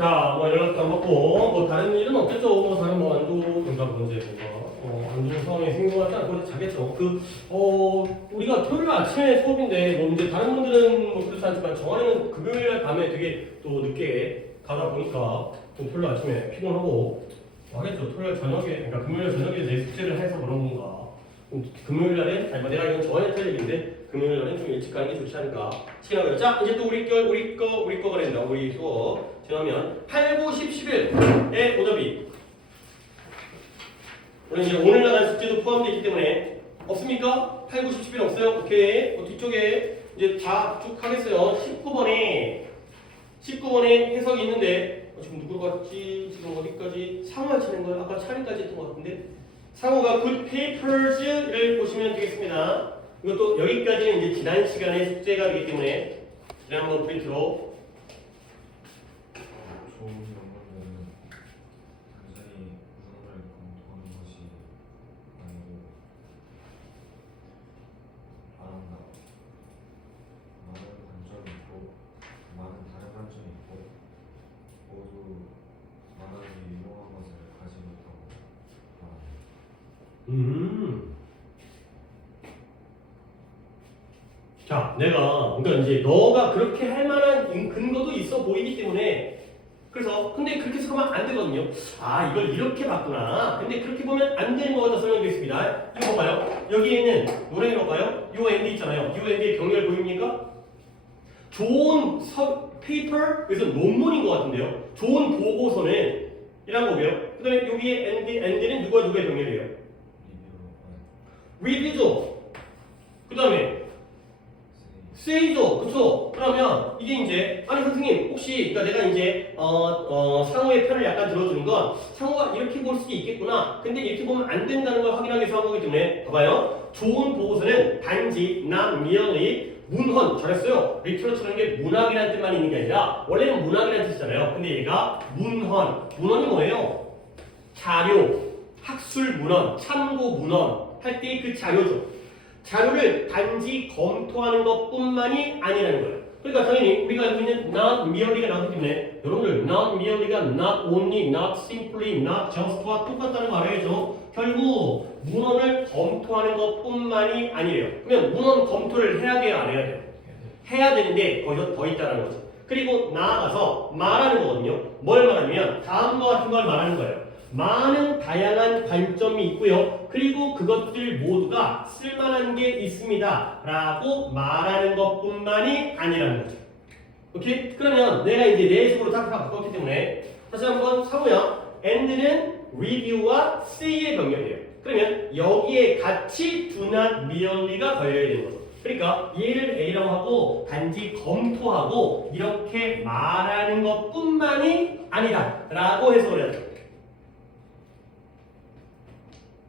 자, 뭐 연락도 안 받고 뭐 다른 일은 없겠죠. 뭐 다른 뭐 안도 뭔가 문제 뭔가 안 좋은 상황이 생긴 것 같지 않고 자겠죠. 우리가 토요일 아침에 수업인데 뭐 이제 다른 분들은 뭐 그렇지 않지만 정한이는 금요일 밤에 되게 또 늦게 가다 보니까 또 토요일 아침에 피곤하고 하겠죠. 토요일 저녁에 그러니까 금요일 저녁에 내 숙제를 해서 그런 건가. 금요일 날에 아니 뭐 내가 이건 정한이한테 할 얘기인데 금요일 날엔 좀 일찍 가는 게 좋지 않을까. 시간을 자 이제 또 우리 거가 된다. 우리 수업 지나면 8, 9, 10, 11의 오답이 우리 이제 오늘 나간 숙제도 포함되어 있기 때문에 없습니까? 8, 9, 10, 11 없어요? 오케이. 뒤쪽에 이제 다 쭉 하겠어요. 19번에 해석이 있는데 지금 누구 같지? 지금 어디까지? 상호가 치는 걸 아까 차례까지 했던 것 같은데 상호가 good papers를 보시면 되겠습니다. 이것도 여기까지는 이제 지난 시간의 숙제가 되기 때문에 지난번 프린트로 좋은 영문은 단순히 구성을 검토하는 것이 아니고 바란다. 많은 관점이 있고 많은 다른 관점이 있고 모두 만화를 이용한 것을 가지고 있다고 말한다. 자, 그러니까 이제 너가 그렇게 할 만한 근거도 있어 보이기 때문에 그래서 근데 그렇게 생각하면 안 되거든요. 아, 이걸 이렇게 봤구나. 근데 그렇게 보면 안 되는 것 같아서 설명드리겠습니다. 이거 봐봐요. 여기에는 노래로 봐요. 요 엔드 있잖아요. 요 엔드의 병렬 보입니까? 좋은 페이퍼, 그래서 논문인 것 같은데요. 좋은 보고서는 이란 거고요. 그 다음에 여기에 엔드는 누구의 병렬이에요? 리뷰죠. 그 다음에 세이죠. 그쵸? 그러면 이게 이제 아니 선생님 혹시 그러니까 내가 이제 상호의 편을 약간 들어주는 건 상호가 이렇게 볼 수도 있겠구나. 근데 이렇게 보면 안 된다는 걸 확인하기 위해서 한 거기 때문에 봐봐요. 좋은 보고서는 단지 not merely 문헌 잘했어요. 리터러처라는 게 문학이라는 뜻만 있는 게 아니라 원래는 문학이라는 뜻이잖아요. 근데 얘가 문헌이 뭐예요? 자료, 학술 문헌, 참고 문헌 할 때 그 자료죠. 자료를 단지 검토하는 것뿐만이 아니라는 거예요. 그러니까 당연히 우리가 알고 있는 not merely가 나오기 때문에 여러분들 not merely가 not only, not simply, not just와 똑같다는 거 알아야죠. 결국 문헌을 검토하는 것뿐만이 아니래요. 그러면 문헌 검토를 해야 돼요, 안 해야 돼요? 해야 되는데 거기서 더 있다는 거죠. 그리고 나아가서 말하는 거거든요. 뭘 말하냐면 다음과 같은 걸 말하는 거예요. 많은 다양한 관점이 있고요. 그리고 그것들 모두가 쓸만한 게 있습니다. 라고 말하는 것뿐만이 아니라는 거죠. 오케이? 그러면 내가 이제 내 식으로 다 바꿨기 때문에 다시 한번 사고요. and는 review와 say의 병렬이에요. 그러면 여기에 같이 do not merely가 걸려야 되는 거죠. 그러니까 얘를 A라고 하고 단지 검토하고 이렇게 말하는 것뿐만이 아니다. 라고 해석을 해야 돼요.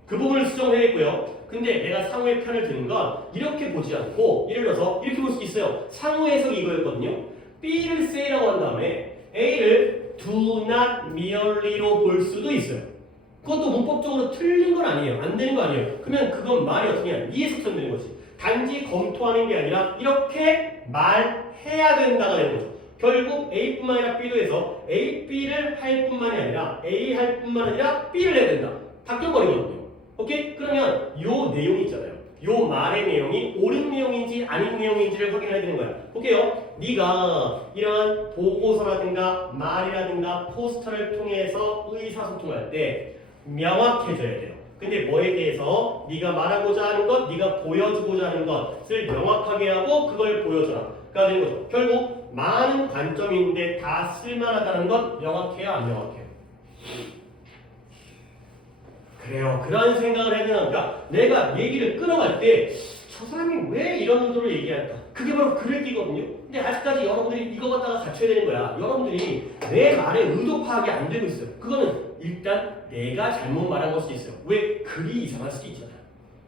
그 부분을 수정해야겠고요. 근데 내가 상호의 편을 드는 건 이렇게 보지 않고 예를 들어서 이렇게 볼 수 있어요. 상호 해석이 이거였거든요. B를 say라고 한 다음에 A를 do not merely로 볼 수도 있어요. 그것도 문법적으로 틀린 건 아니에요. 안 되는 거 아니에요. 그러면 그건 말이 어떻게 하냐. 이 해석처럼 되는 거지. 단지 검토하는 게 아니라 이렇게 말해야 된다가 되는 거죠. 결국 A뿐만 아니라 B도 해서 A, B를 할 뿐만이 아니라 A 할 뿐만 아니라 B를 해야 된다. 바뀌어버리거든요. 오케이? 그러면 요 내용이 있잖아요. 요 말의 내용이 옳은 내용인지 아닌 내용인지를 확인해야 되는 거야. 볼게요. 네가 이러한 보고서라든가 말이라든가 포스터를 통해서 의사소통할 때 명확해져야 돼요. 근데 뭐에 대해서 네가 말하고자 하는 것, 네가 보여주고자 하는 것을 명확하게 하고 그걸 보여줘라.가 되는 거죠. 결국 많은 관점이 있는데 다 쓸만하다는 건 명확해요, 안 명확해요? 그래요. 그런 생각을 해야 되는 거니까 내가 얘기를 끊어갈 때 저 사람이 왜 이런 의도를 얘기할까? 그게 바로 글 읽기거든요. 근데 아직까지 여러분들이 이거 갖다가 갖춰야 되는 거야. 여러분들이 내 말의 의도 파악이 안 되고 있어요. 그거는 일단 내가 잘못 말한 걸 수도 있어요. 왜? 글이 이상할 수도 있잖아요.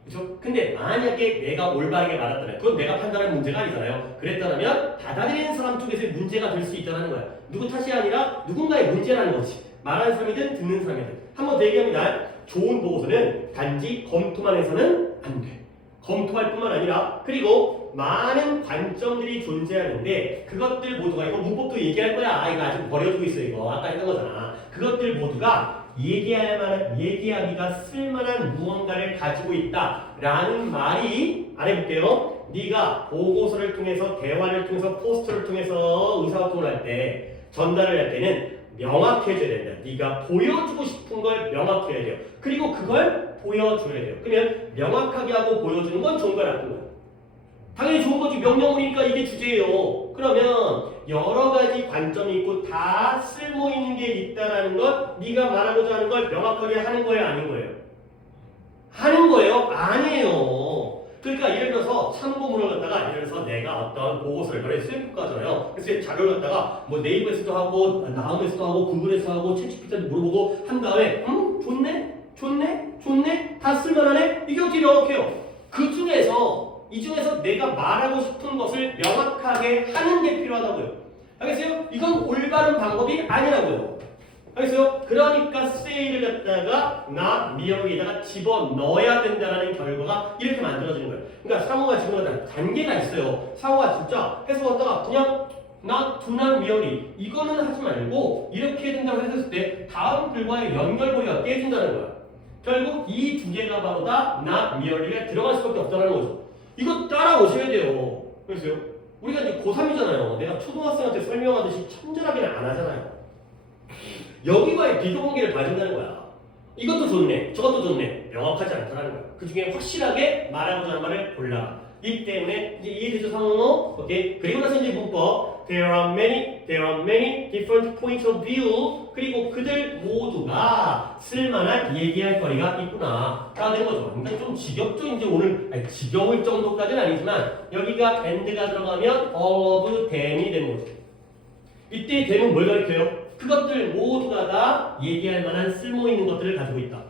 그렇죠? 근데 만약에 내가 올바르게 말했다면 그건 내가 판단할 문제가 아니잖아요. 그랬다면 받아들이는 사람 쪽에서의 문제가 될 수 있다는 거야. 누구 탓이 아니라 누군가의 문제라는 거지. 말하는 사람이든 듣는 사람이든. 한 번 더 얘기합니다. 좋은 보고서는 단지 검토만 해서는 안 돼. 검토할 뿐만 아니라 그리고 많은 관점들이 존재하는데 그것들 모두가 이거 문법도 얘기할 거야. 이거 아직 버려두고 있어 이거 아까 했던 거잖아. 그것들 모두가 얘기하기가 쓸만한 무언가를 가지고 있다라는 말이 안 해볼게요. 네가 보고서를 통해서 대화를 통해서 포스터를 통해서 의사소통을 할 때 전달을 할 때는 명확해져야 된다. 네가 보여주고 싶은 걸 명확해야 돼요. 그리고 그걸 보여줘야 돼요. 그러면 명확하게 하고 보여주는 건 좋은 거야, 나쁜 거야? 당연히 좋은 거지. 명령문이니까 이게 주제예요. 그러면 여러 가지 관점이 있고 다 쓸모 있는 게 있다라는 것, 네가 말하고자 하는 걸 명확하게 하는 거예요, 아닌 거예요? 하는 거예요? 아니에요. 그러니까 예를 들어서 참고문을 갖다가 예를 들어서 내가 어떤 보고서를 그래 수행평가잖아요. 그래서 자료를 갖다가 뭐 네이버에서도 하고 나움에서도 하고 구글에서 하고 챗GPT한테 물어보고 한 다음에 좋네 다 쓸만하네 이게 어떻게 명확해요? 이 중에서 내가 말하고 싶은 것을 명확하게 하는 게 필요하다고요. 알겠어요? 이건 올바른 방법이 아니라고요. 알겠어요? 그러니까 say를 갖다가 not merely에다가 집어넣어야 된다는 결과가 이렇게 만들어지는 거예요. 그러니까 상호가 지금 단계가 있어요. 상호가 진짜 해서 갖다가 그냥 not, do not merely 이거는 하지 말고 이렇게 해야 된다고 했을 때 다음 글과의 연결고리가 깨진다는 거야. 결국 이 두 개가 바로 다 not merely가 들어갈 수밖에 없다는 거죠. 이거 따라오셔야 돼요. 그래서요. 우리가 이제 고3이잖아요. 내가 초등학생한테 설명하듯이 친절하게는 안 하잖아요. 여기와의 비교 관계를 봐준다는 거야. 이것도 좋네, 저것도 좋네. 명확하지 않다는 거야. 그 중에 확실하게 말하고자 하는 말을 골라. 이 때문에 이제 이해되죠, 상호? 오케이. 그리고 나서 이제 문법. There are many different points of view. 그리고 그들 모두가 쓸만한 얘기할 거리가 있구나. 가 되는 거죠. 그러니까 좀 지겹죠, 이제 오늘. 아니, 지겨울 정도까지는 아니지만 여기가 and가 들어가면 all of them이 되는 거죠. 이때 them은 뭘 가리켜요? 그것들 모두가 다 얘기할 만한 쓸모 있는 것들을 가지고 있다.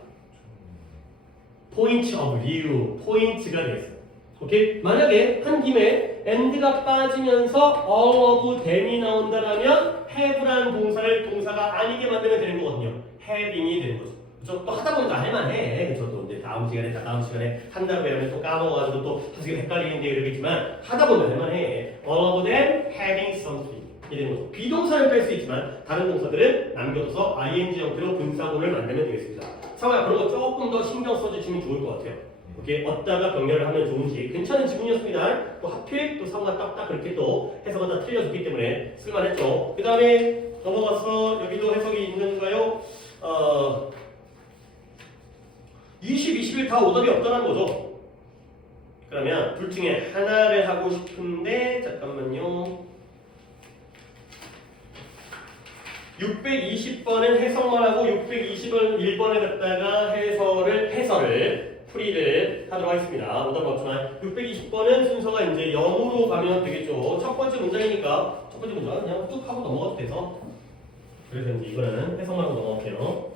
point of view, 포인트가 되겠어요. 오케이? 만약에 한 김에 and가 빠지면서 all of them이 나온다라면 have라는 동사가 아니게 만들면 되는 거거든요. having이 되는 거죠. 그렇죠? 또 하다 보니까 할만해. 그렇죠? 또 이제 다음 시간에 한다고 하면 또 까먹어가지고 또 사실 헷갈리는데 이러겠지만 하다 보면 할만해. all of them having something. 이런 거죠. 비동사를 뺄 수 있지만 다른 동사들은 남겨둬서 ing 형태로 분사구를 만들면 되겠습니다. 상호야 그런 거 조금 더 신경 써주시면 좋을 것 같아요. 이렇게 어디다가 병렬을 하면 좋은지 괜찮은 지문이었습니다. 또 하필 또 상호가 딱딱 그렇게 또 해석을 다 틀려줬기 때문에 쓸만했죠. 그 다음에 넘어가서 여기도 해석이 있는가요? 20, 21 다 오답이 없다는 거죠. 그러면 둘 중에 하나를 하고 싶은데 잠깐만요. 620번은 해석만 하고 620번 1번에 갖다가 풀이를 하도록 하겠습니다. 오답은 없지만 620번은 순서가 이제 0으로 가면 되겠죠. 첫 번째 문장이니까 첫 번째 문장 그냥 뚝 하고 넘어가도 돼서 그래서 이제 이거는 해석만 하고 넘어갈게요.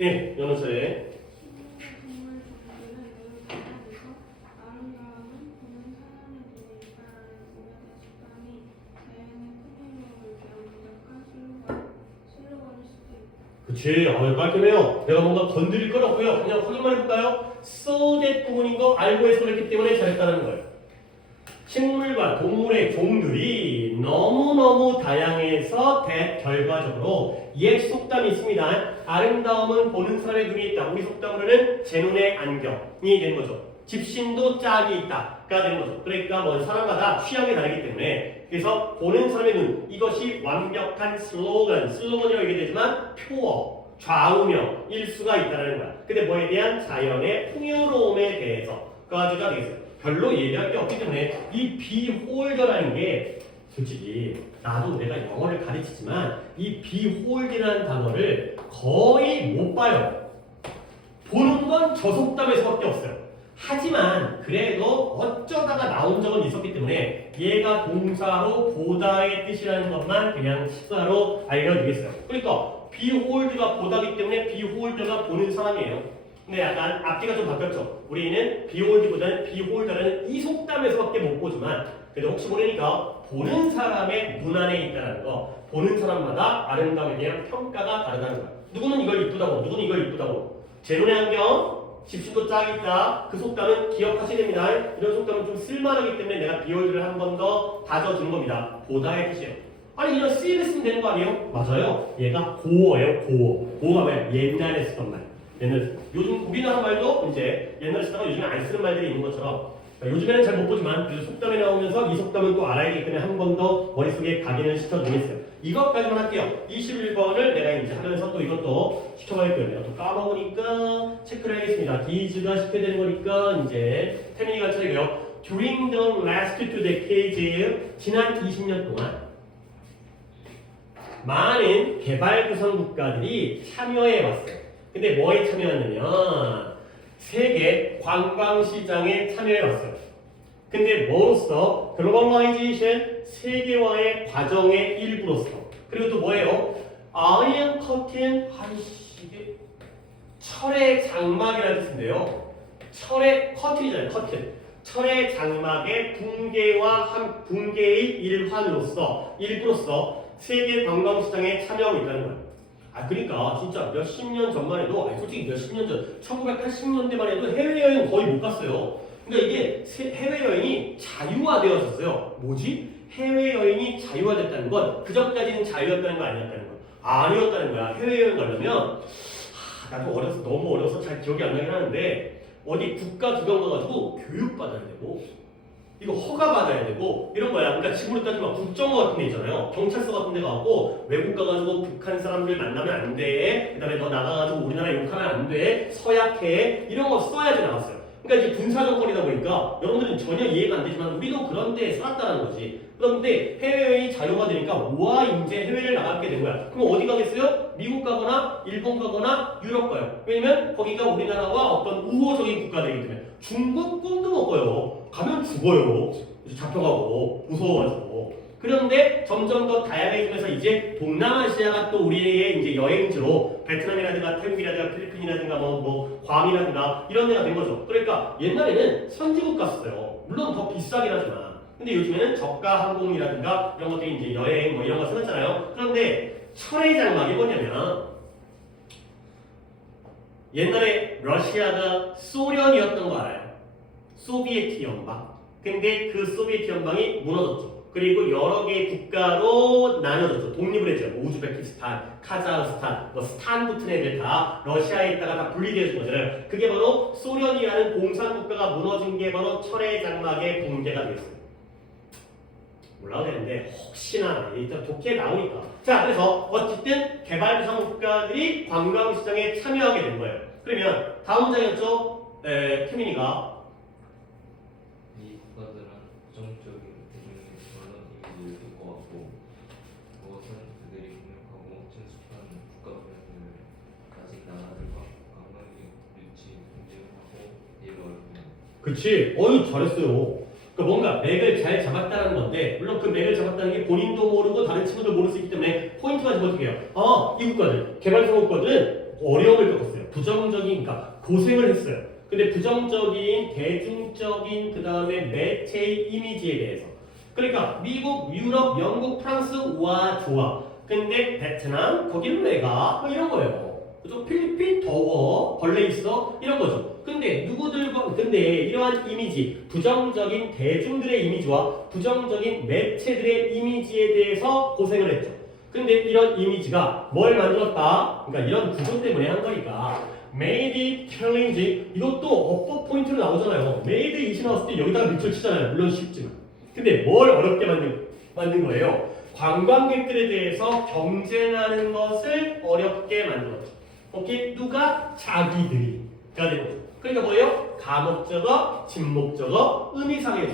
예, 연어서에 그치, 깔끔해요. 내가 뭔가 건드릴 건 없고요. 그냥 확인만 해볼까요? so that 부분인 거 알고 해서 그랬기 때문에 잘했다는 거예요. 식물과 동물의 종들이 너무너무 다양해서 결과적으로 옛 속담이 있습니다. 아름다움은 보는 사람의 눈이 있다. 우리 속담으로는 제 눈의 안경이 되는 거죠. 집신도 짝이 있다가 되는 거죠. 그러니까 뭐 사람마다 취향이 다르기 때문에 그래서 보는 사람의 눈 이것이 완벽한 슬로건이라고 얘기되지만 표어, 좌우명일 수가 있다는 거야. 근데 뭐에 대한 자연의 풍요로움에 대해서 가지가 되겠어요. 별로 얘기할 게 없기 때문에 이 beholder라는 게 솔직히 나도 내가 영어를 가르치지만 이 behold라는 단어를 거의 못 봐요. 보는 건 저 속담에서밖에 없어요. 하지만 그래도 어쩌다가 나온 적은 있었기 때문에 얘가 동사로 보다의 뜻이라는 것만 그냥 추가로 알려드리겠어요. 그러니까 behold가 보다기 때문에 beholder가 보는 사람이에요. 근데 약간 앞뒤가 좀 바뀌었죠. 우리는 behold보다는 beholder는 이 속담에서밖에 못 보지만 그래도 혹시 모르니까 보는 사람의 눈 안에 있다는 거, 보는 사람마다 아름다움에 대한 평가가 다르다는 거야. 누구는 이걸 이쁘다고, 누구는 이걸 이쁘다고. 제 눈의 안경, 집수도 짝이 있다. 그 속담은 기억하셔야 됩니다. 이런 속담은 좀 쓸만하기 때문에 내가 비월드를 한 번 더 다져준 겁니다. 보다의 뜻이에요. 아니 이런 쓰이를 쓰면 되는 거 아니에요? 맞아요. 얘가 고어예요. 고어. 고어가 왜? 옛날에 쓰던 말. 옛날에 요즘 우리나라 말도 이제 옛날에 쓰다가 요즘에 안 쓰는 말들이 있는 것처럼 요즘에는 잘 못 보지만 그래서 속담에 나오면서 이 속담은 또 알아야 되기 때문에 한 번 더 머릿속에 각인을 시켜주겠어요. 이것까지만 할게요. 21번을 내가 이제 하면서 또 이것도 시켜봐야 돼요. 내가 또 까먹으니까 체크를 하겠습니다. 디즈가 시켜야 되는 거니까 이제 태민이가 차례고요. During the last 2 decades, 지난 20년 동안 많은 개발구성 국가들이 참여해 왔어요. 근데 뭐에 참여하냐면 세계 관광시장에 참여해 왔어요. 근데 뭐로써? 글로벌라이제이션 세계화의 과정의 일부로서. 그리고 또 뭐예요? 아이언 커튼 이게 철의 장막이라는 뜻인데요. 철의 커튼이잖아요. 커튼. 철의 장막의 붕괴의 일부로서 세계 관광시장에 참여하고 있다는 거예요. 그러니까 진짜 몇십 년 전만 해도, 솔직히 몇십 년 전, 1980년대만 해도 해외여행 거의 못 갔어요. 그러니까 이게 해외여행이 자유화되었었어요. 뭐지? 해외여행이 자유화됐다는 건 그전까지는 자유였다는 거 아니었다는 거야. 아니었다는 거야. 해외여행 가려면 나도 너무 어려서 잘 기억이 안 나긴 하는데 어디 국가 기관 가가지고 교육받아야 되고 이거 허가 받아야 되고 이런 거야. 그러니까 지금으로 따지면 국정원 같은 데 있잖아요. 경찰서 같은 데 가고 외국 가가지고 북한 사람들 만나면 안 돼. 그 다음에 너 나가가지고 우리나라 욕하면 안 돼. 서약해. 이런 거 써야지 나갔어요. 그러니까 이제 군사정권이다 보니까 여러분들은 전혀 이해가 안 되지만 우리도 그런 데에 살았다는 거지. 그런데 해외여행이 자유가 되니까 와 이제 해외를 나가게 된 거야. 그럼 어디 가겠어요? 미국 가거나 일본 가거나 유럽 가요. 왜냐면 거기가 우리나라와 어떤 우호적인 국가들이기 때문에. 중국 꿈도 못 꿔요. 가면 죽어요. 잡혀가고 무서워가지고. 그런데 점점 더 다양해지면서 이제 동남아시아가 또 우리의 이제 여행지로 베트남이라든가 태국이라든가 필리핀이라든가 뭐 괌이라든가 이런 데가 된 거죠. 그러니까 옛날에는 선진국 갔어요. 물론 더 비싸긴 하지만. 근데 요즘에는 저가 항공이라든가 이런 것들이 이제 여행 뭐 이런 거 생겼잖아요. 그런데 철의 장막이 뭐냐면 옛날에 러시아가 소련이었던 거 알아요? 소비에트 연방. 근데 그 소비에트 연방이 무너졌죠. 그리고 여러 개의 국가로 나눠졌죠. 독립을 했죠. 뭐 우즈베키스탄, 카자흐스탄, 뭐 스탄 붙은 애들 다 러시아에 있다가 다 분리되어 준 거잖아요. 그게 바로 소련이라는 공산국가가 무너진 게 바로 철의 장막의 붕괴가 되겠어요. 몰라도 되는데 혹시나 일단 독해에 나오니까. 자, 그래서 어쨌든 개발구성 국가들이 관광시장에 참여하게 된 거예요. 그러면 다음 문장이었죠. 태민이가 이 국가들은 부정적인 대중의 물론 이미지를 띠고 왔고 그것은 그들이 공격하고 침수한 국가 분야들을 가진 나라들과 관광객 유치 경쟁하고 대화하고. 그치? 어이 잘했어요. 그러니까 뭔가 맥을 잘 잡았다는 건데 물론 그 맥을 잡았다는 게 본인도 모르고 다른 친구도 모를 수 있기 때문에 포인트가 좀 어떻게 해요? 이 국가들, 개발상 국가들은 어려움을 겪었어요. 부정적인, 그러니까 고생을 했어요. 근데 부정적인, 대중적인, 그 다음에 매체의 이미지에 대해서. 그러니까 미국, 유럽, 영국, 프랑스, 와 좋아. 근데 베트남, 거기는 왜 가? 뭐 이런 거예요. 그죠? 필리핀 더워, 벌레 있어, 이런 거죠. 근데 근데 이러한 이미지, 부정적인 대중들의 이미지와 부정적인 매체들의 이미지에 대해서 고생을 했죠. 근데 이런 이미지가 뭘 만들었다? 그러니까 이런 구조 때문에 한 거니까 made it challenging. 이것도 어법 포인트로 나오잖아요. made it이 나왔을 때 여기다가 밑줄 치잖아요. 물론 쉽지만. 근데 뭘 어렵게 만든 거예요? 관광객들에 대해서 경쟁하는 것을 어렵게 만들었죠. 오케이? 누가? 자기들이. 가 되는 거죠. 그러니까 뭐예요? 가목적어, 진목적어, 의미상의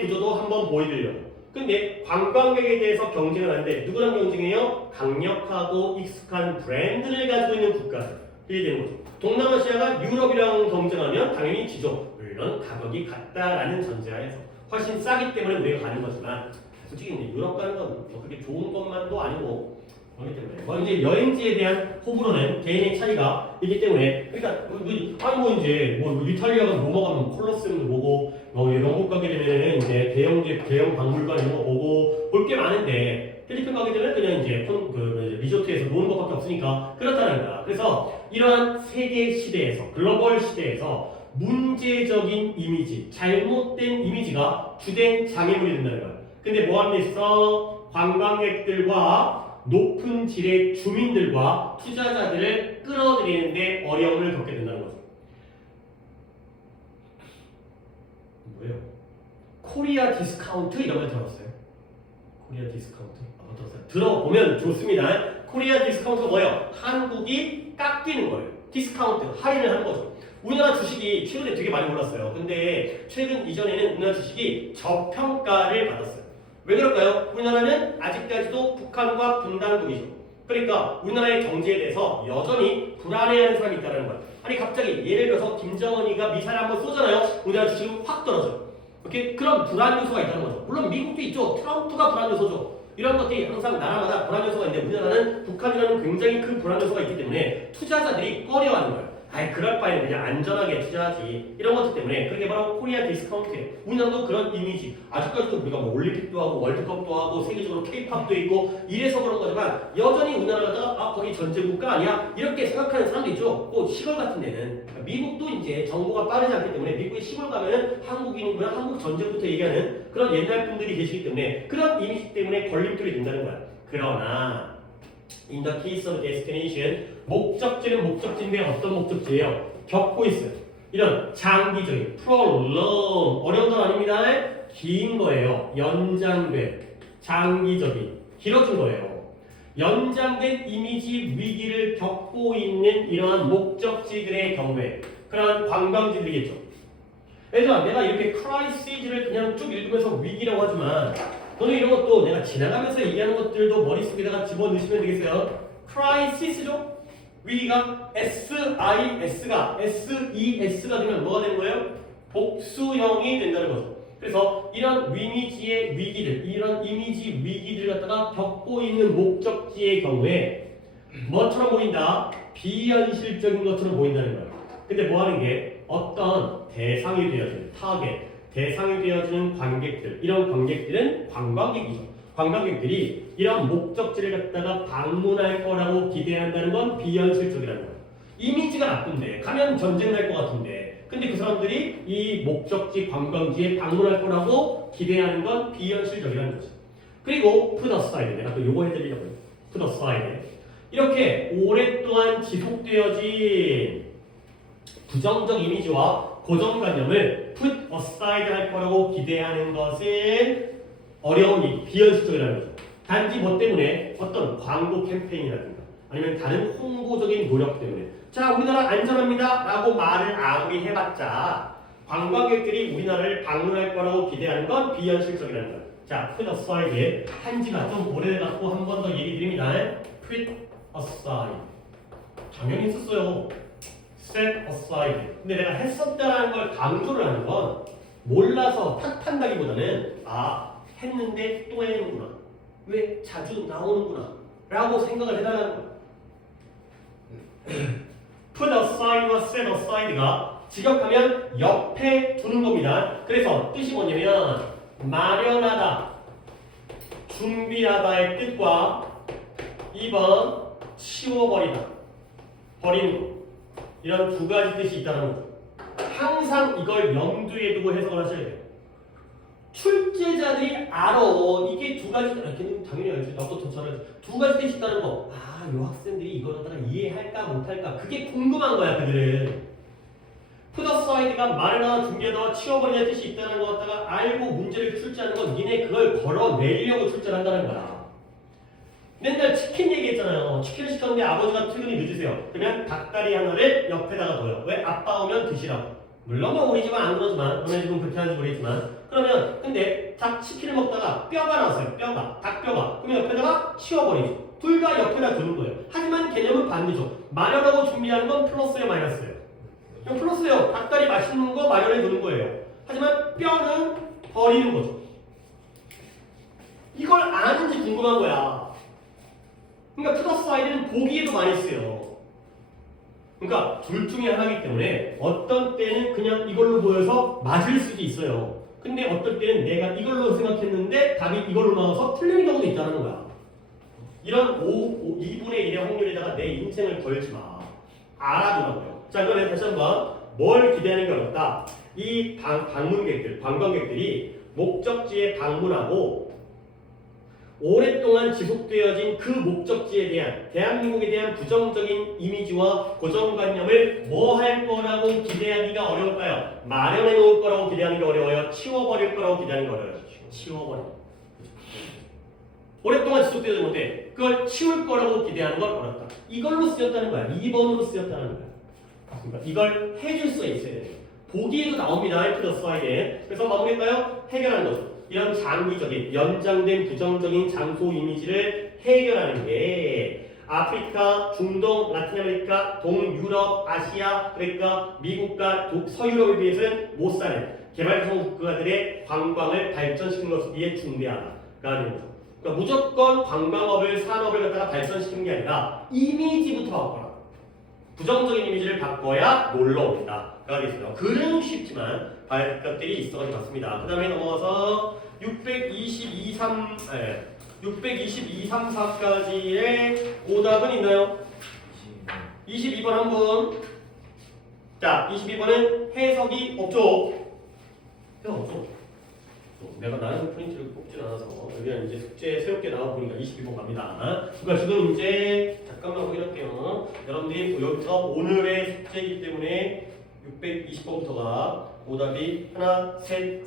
구조도 한번 보여드리려고. 근데 관광객에 대해서 경쟁을 하는데 누구랑 경쟁해요? 강력하고 익숙한 브랜드를 가지고 있는 국가들. 이게 되는 거죠. 동남아시아가 유럽이랑 경쟁하면 당연히 지죠. 물론 가격이 같다라는 전제하에서 훨씬 싸기 때문에 우리가 가는 거지만 솔직히 이제 유럽 가는 건 그렇게 좋은 것만도 아니고 그렇기 때문에 뭐 이제 여행지에 대한 호불호는 개인의 차이가 있기 때문에 그러니까 뭐 이제 뭐 이탈리아가 로마 가면 콜로세움도 보고 영국 가게 되면 이제 대형 박물관 이런 거 보고 있고 볼 게 많은데 필리핀 가게 되면 그냥 이제 리조트에서 노는 것밖에 없으니까 그렇다는 거야. 그래서 이러한 세계 시대에서 글로벌 시대에서 문제적인 이미지, 잘못된 이미지가 주된 장애물이 된다는 거야. 근데 뭐 하면서 관광객들과 높은 질의 주민들과 투자자들을 끌어들이는데 어려움을 겪게 된다는 거죠. 뭐예요? 코리아 디스카운트 이런 걸 들어봤어요? 코리아 디스카운트? 못 들었어요. 들어보면 좋습니다. 코리아 디스카운트가 뭐예요? 한국이 깎이는 거예요. 디스카운트, 할인을 하는 거죠. 우리나라 주식이 최근에 되게 많이 올랐어요. 근데 최근 이전에는 우리나라 주식이 저평가를 받았어요. 왜 그럴까요? 우리나라는 아직까지도 북한과 분단국이죠. 그러니까 우리나라의 경제에 대해서 여전히 불안해하는 사람이 있다는 거예요. 아니 갑자기 예를 들어서 김정은이가 미사일 한번 쏘잖아요. 우리나라 주식은 확 떨어져요. 이렇게 그런 불안 요소가 있다는 거죠. 물론 미국도 있죠. 트럼프가 불안 요소죠. 이런 것들이 항상 나라마다 불안 요소가 있는데 우리나라는 북한이라는 굉장히 큰 불안 요소가 있기 때문에 투자자들이 꺼려하는 거예요. 아이 그럴 바에는 그냥 안전하게 투자하지 이런 것들 때문에 그게 바로 코리아 디스카운트예요. 우리나라도 그런 이미지 아직까지도 우리가 뭐 올림픽도 하고 월드컵도 하고 세계적으로 케이팝도 있고 이래서 그런 거지만 여전히 우리나라가 거기 전제국가 아니야 이렇게 생각하는 사람도 있죠. 또 시골 같은 데는 미국도 이제 정보가 빠르지 않기 때문에 미국의 시골 가면은 한국인이고요 한국 전쟁부터 얘기하는 그런 옛날 분들이 계시기 때문에 그런 이미지 때문에 걸림돌이 된다는 거야. 그러나 in the case of destination 목적지는 목적지인데 어떤 목적지예요? 겪고 있어요. 이런 장기적인 prolong 어려운 건 아닙니다. 긴 거예요. 연장된 장기적인 길어진 거예요. 연장된 이미지 위기를 겪고 있는 이러한 목적지들의 경우에 그러한 관광지들이겠죠. 얘들아 내가 이렇게 크라이시스를 그냥 쭉 읽으면서 위기라고 하지만 너는 이런 것도 내가 지나가면서 얘기하는 것들도 머릿속에다가 집어넣으시면 되겠어요. 크라이시스죠? 위기가 SIS가 SES가 되면 뭐가 되는 거예요? 복수형이 된다는 거죠. 그래서 이런 이미지의 위기들, 이런 이미지 위기들을 갖다가 겪고 있는 목적지의 경우에 뭐처럼 보인다? 비현실적인 것처럼 보인다는 거예요. 근데 뭐 하는 게 어떤 대상이 되어지는 타겟, 대상이 되어지는 관객들, 이런 관객들은 관광객이죠. 관광객들이 이런 목적지를 갖다가 방문할 거라고 기대한다는 건 비현실적이라는 거예요. 이미지가 나쁜데 가면 전쟁 날 것 같은데 근데 그 사람들이 이 목적지 관광지에 방문할 거라고 기대하는 건 비현실적이라는 거죠. 그리고 put aside, 내가 또 요거 해드리려고요. put aside 이렇게 오랫동안 지속되어진 부정적 이미지와 고정관념을 put aside 할 거라고 기대하는 것은 어려운 일이 비현실적이라는 거죠. 단지 뭐 때문에 어떤 광고 캠페인이라든가 아니면 다른 홍보적인 노력 때문에 자 우리나라 안전합니다 라고 말을 아무리 해봤자 관광객들이 우리나라를 방문할 거라고 기대하는 건 비현실적이라는 거예요. 자 put aside의 한지가 좀 오래돼갖고 한 번 더 얘기 드립니다. put aside 당연히 했었어요. set aside 근데 내가 했었다라는 걸 강조를 하는 건 몰라서 탓한다기보다는 했는데 또 해는구나. 왜 자주 나오는구나. 라고 생각을 해달라는 거야. put aside와 set aside가 직역하면 옆에 두는 겁니다. 그래서 뜻이 뭐냐면 마련하다, 준비하다의 뜻과 2번 치워버리다, 버리는 거. 이런 두 가지 뜻이 있다는 거죠. 항상 이걸 염두에 두고 해석을 하셔야 돼요. 출제자들이 알아. 이게 두 가지, 걔는 당연히 알지. 나도 더 잘하지. 두 가지 뜻이 있다는 거. 요 학생들이 이걸 갖다가 이해할까 못할까. 그게 궁금한 거야, 그들은. put aside가 마련하다, 준비하다, 치워버리는 뜻이 있다는 거 갖다가 알고 문제를 출제하는 건 니네 그걸 걸어내려고 출제를 한다는 거야. 맨날 치킨 얘기했잖아요. 치킨을 시켰는데 아버지가 퇴근이 늦으세요. 그러면 닭다리 하나를 옆에다가 둬요. 왜? 아빠 오면 드시라고. 물론 뭐 우리 집은 안 그러지만 너네 집은 그렇게 하는지 모르겠지만 그러면 근데 닭 치킨을 먹다가 뼈가 나왔어요. 닭뼈가. 그러면 옆에다가 치워버리죠. 둘 다 옆에다 두는 거예요. 하지만 개념은 반대죠. 마련하고 준비하는 건 플러스예요, 마이너스예요? 그럼 플러스예요. 닭다리 맛있는 거 마련해 두는 거예요. 하지만 뼈는 버리는 거죠. 이걸 아는지 궁금한 거야. 그러니까 put aside는 보기에도 많이 쓰여요. 그러니까 둘 중에 하나이기 때문에 어떤 때는 그냥 이걸로 보여서 맞을 수도 있어요. 근데 어떨 때는 내가 이걸로 생각했는데 답이 이걸로 나와서 틀린 경우도 있다는 거야. 이런 2분의 1의 확률에다가 내 인생을 걸지 마. 알아두라고요. 자, 그러면 다시 한번 뭘 기대하는 게 어렵다. 이 방문객들, 관광객들이 목적지에 방문하고 오랫동안 지속되어진 그 목적지에 대한 대한민국에 대한 부정적인 이미지와 고정관념을 뭐 할 거라고 기대하기가 어려울까요? 마련해 놓을 거라고 기대하는 게 어려워요? 치워버릴 거라고 기대하는 게 어려워요? 치워버려. 오랫동안 지속되지 못해. 그걸 치울 거라고 기대하는 건 어렵다. 이걸로 쓰였다는 거야. 2번으로 쓰였다는 거야. 그러니까 이걸 해줄 수가 있어야 돼요. 보기에도 나옵니다. 플러스 Y에. 그래서 마무리할까요? 해결하는 거죠. 이런 장기적인 연장된 부정적인 장소 이미지를 해결하는 게 아프리카, 중동, 라틴 아메리카, 동유럽, 아시아, 그러니까 미국과 서유럽에 비해서는 못 사는 개발도상 국가들의 관광을 발전시키는 것에 비해 중대하다가 되는 거죠. 그러니까 무조건 관광업을, 산업을 갖다가 발전시키는 게 아니라 이미지부터 바꿔라. 부정적인 이미지를 바꿔야 놀러 옵니다. 되겠습니다. 글은 쉽지만 발각들이 있어가지고 맞습니다. 그 다음에 넘어가서 622~4까지의 오답은 있나요? 22번 한 분. 자, 22번은 해석이 없죠. 해석 없죠. 내가 나는 프린트를 뽑질 않아서 여기는 이제 숙제 새롭게 나와 보니까 22번 갑니다. 그러니까 지금 이제 잠깐만 확인할게요. 여러분들이 여기서 오늘의 숙제이기 때문에 620번부터가 오답이 하나, 셋,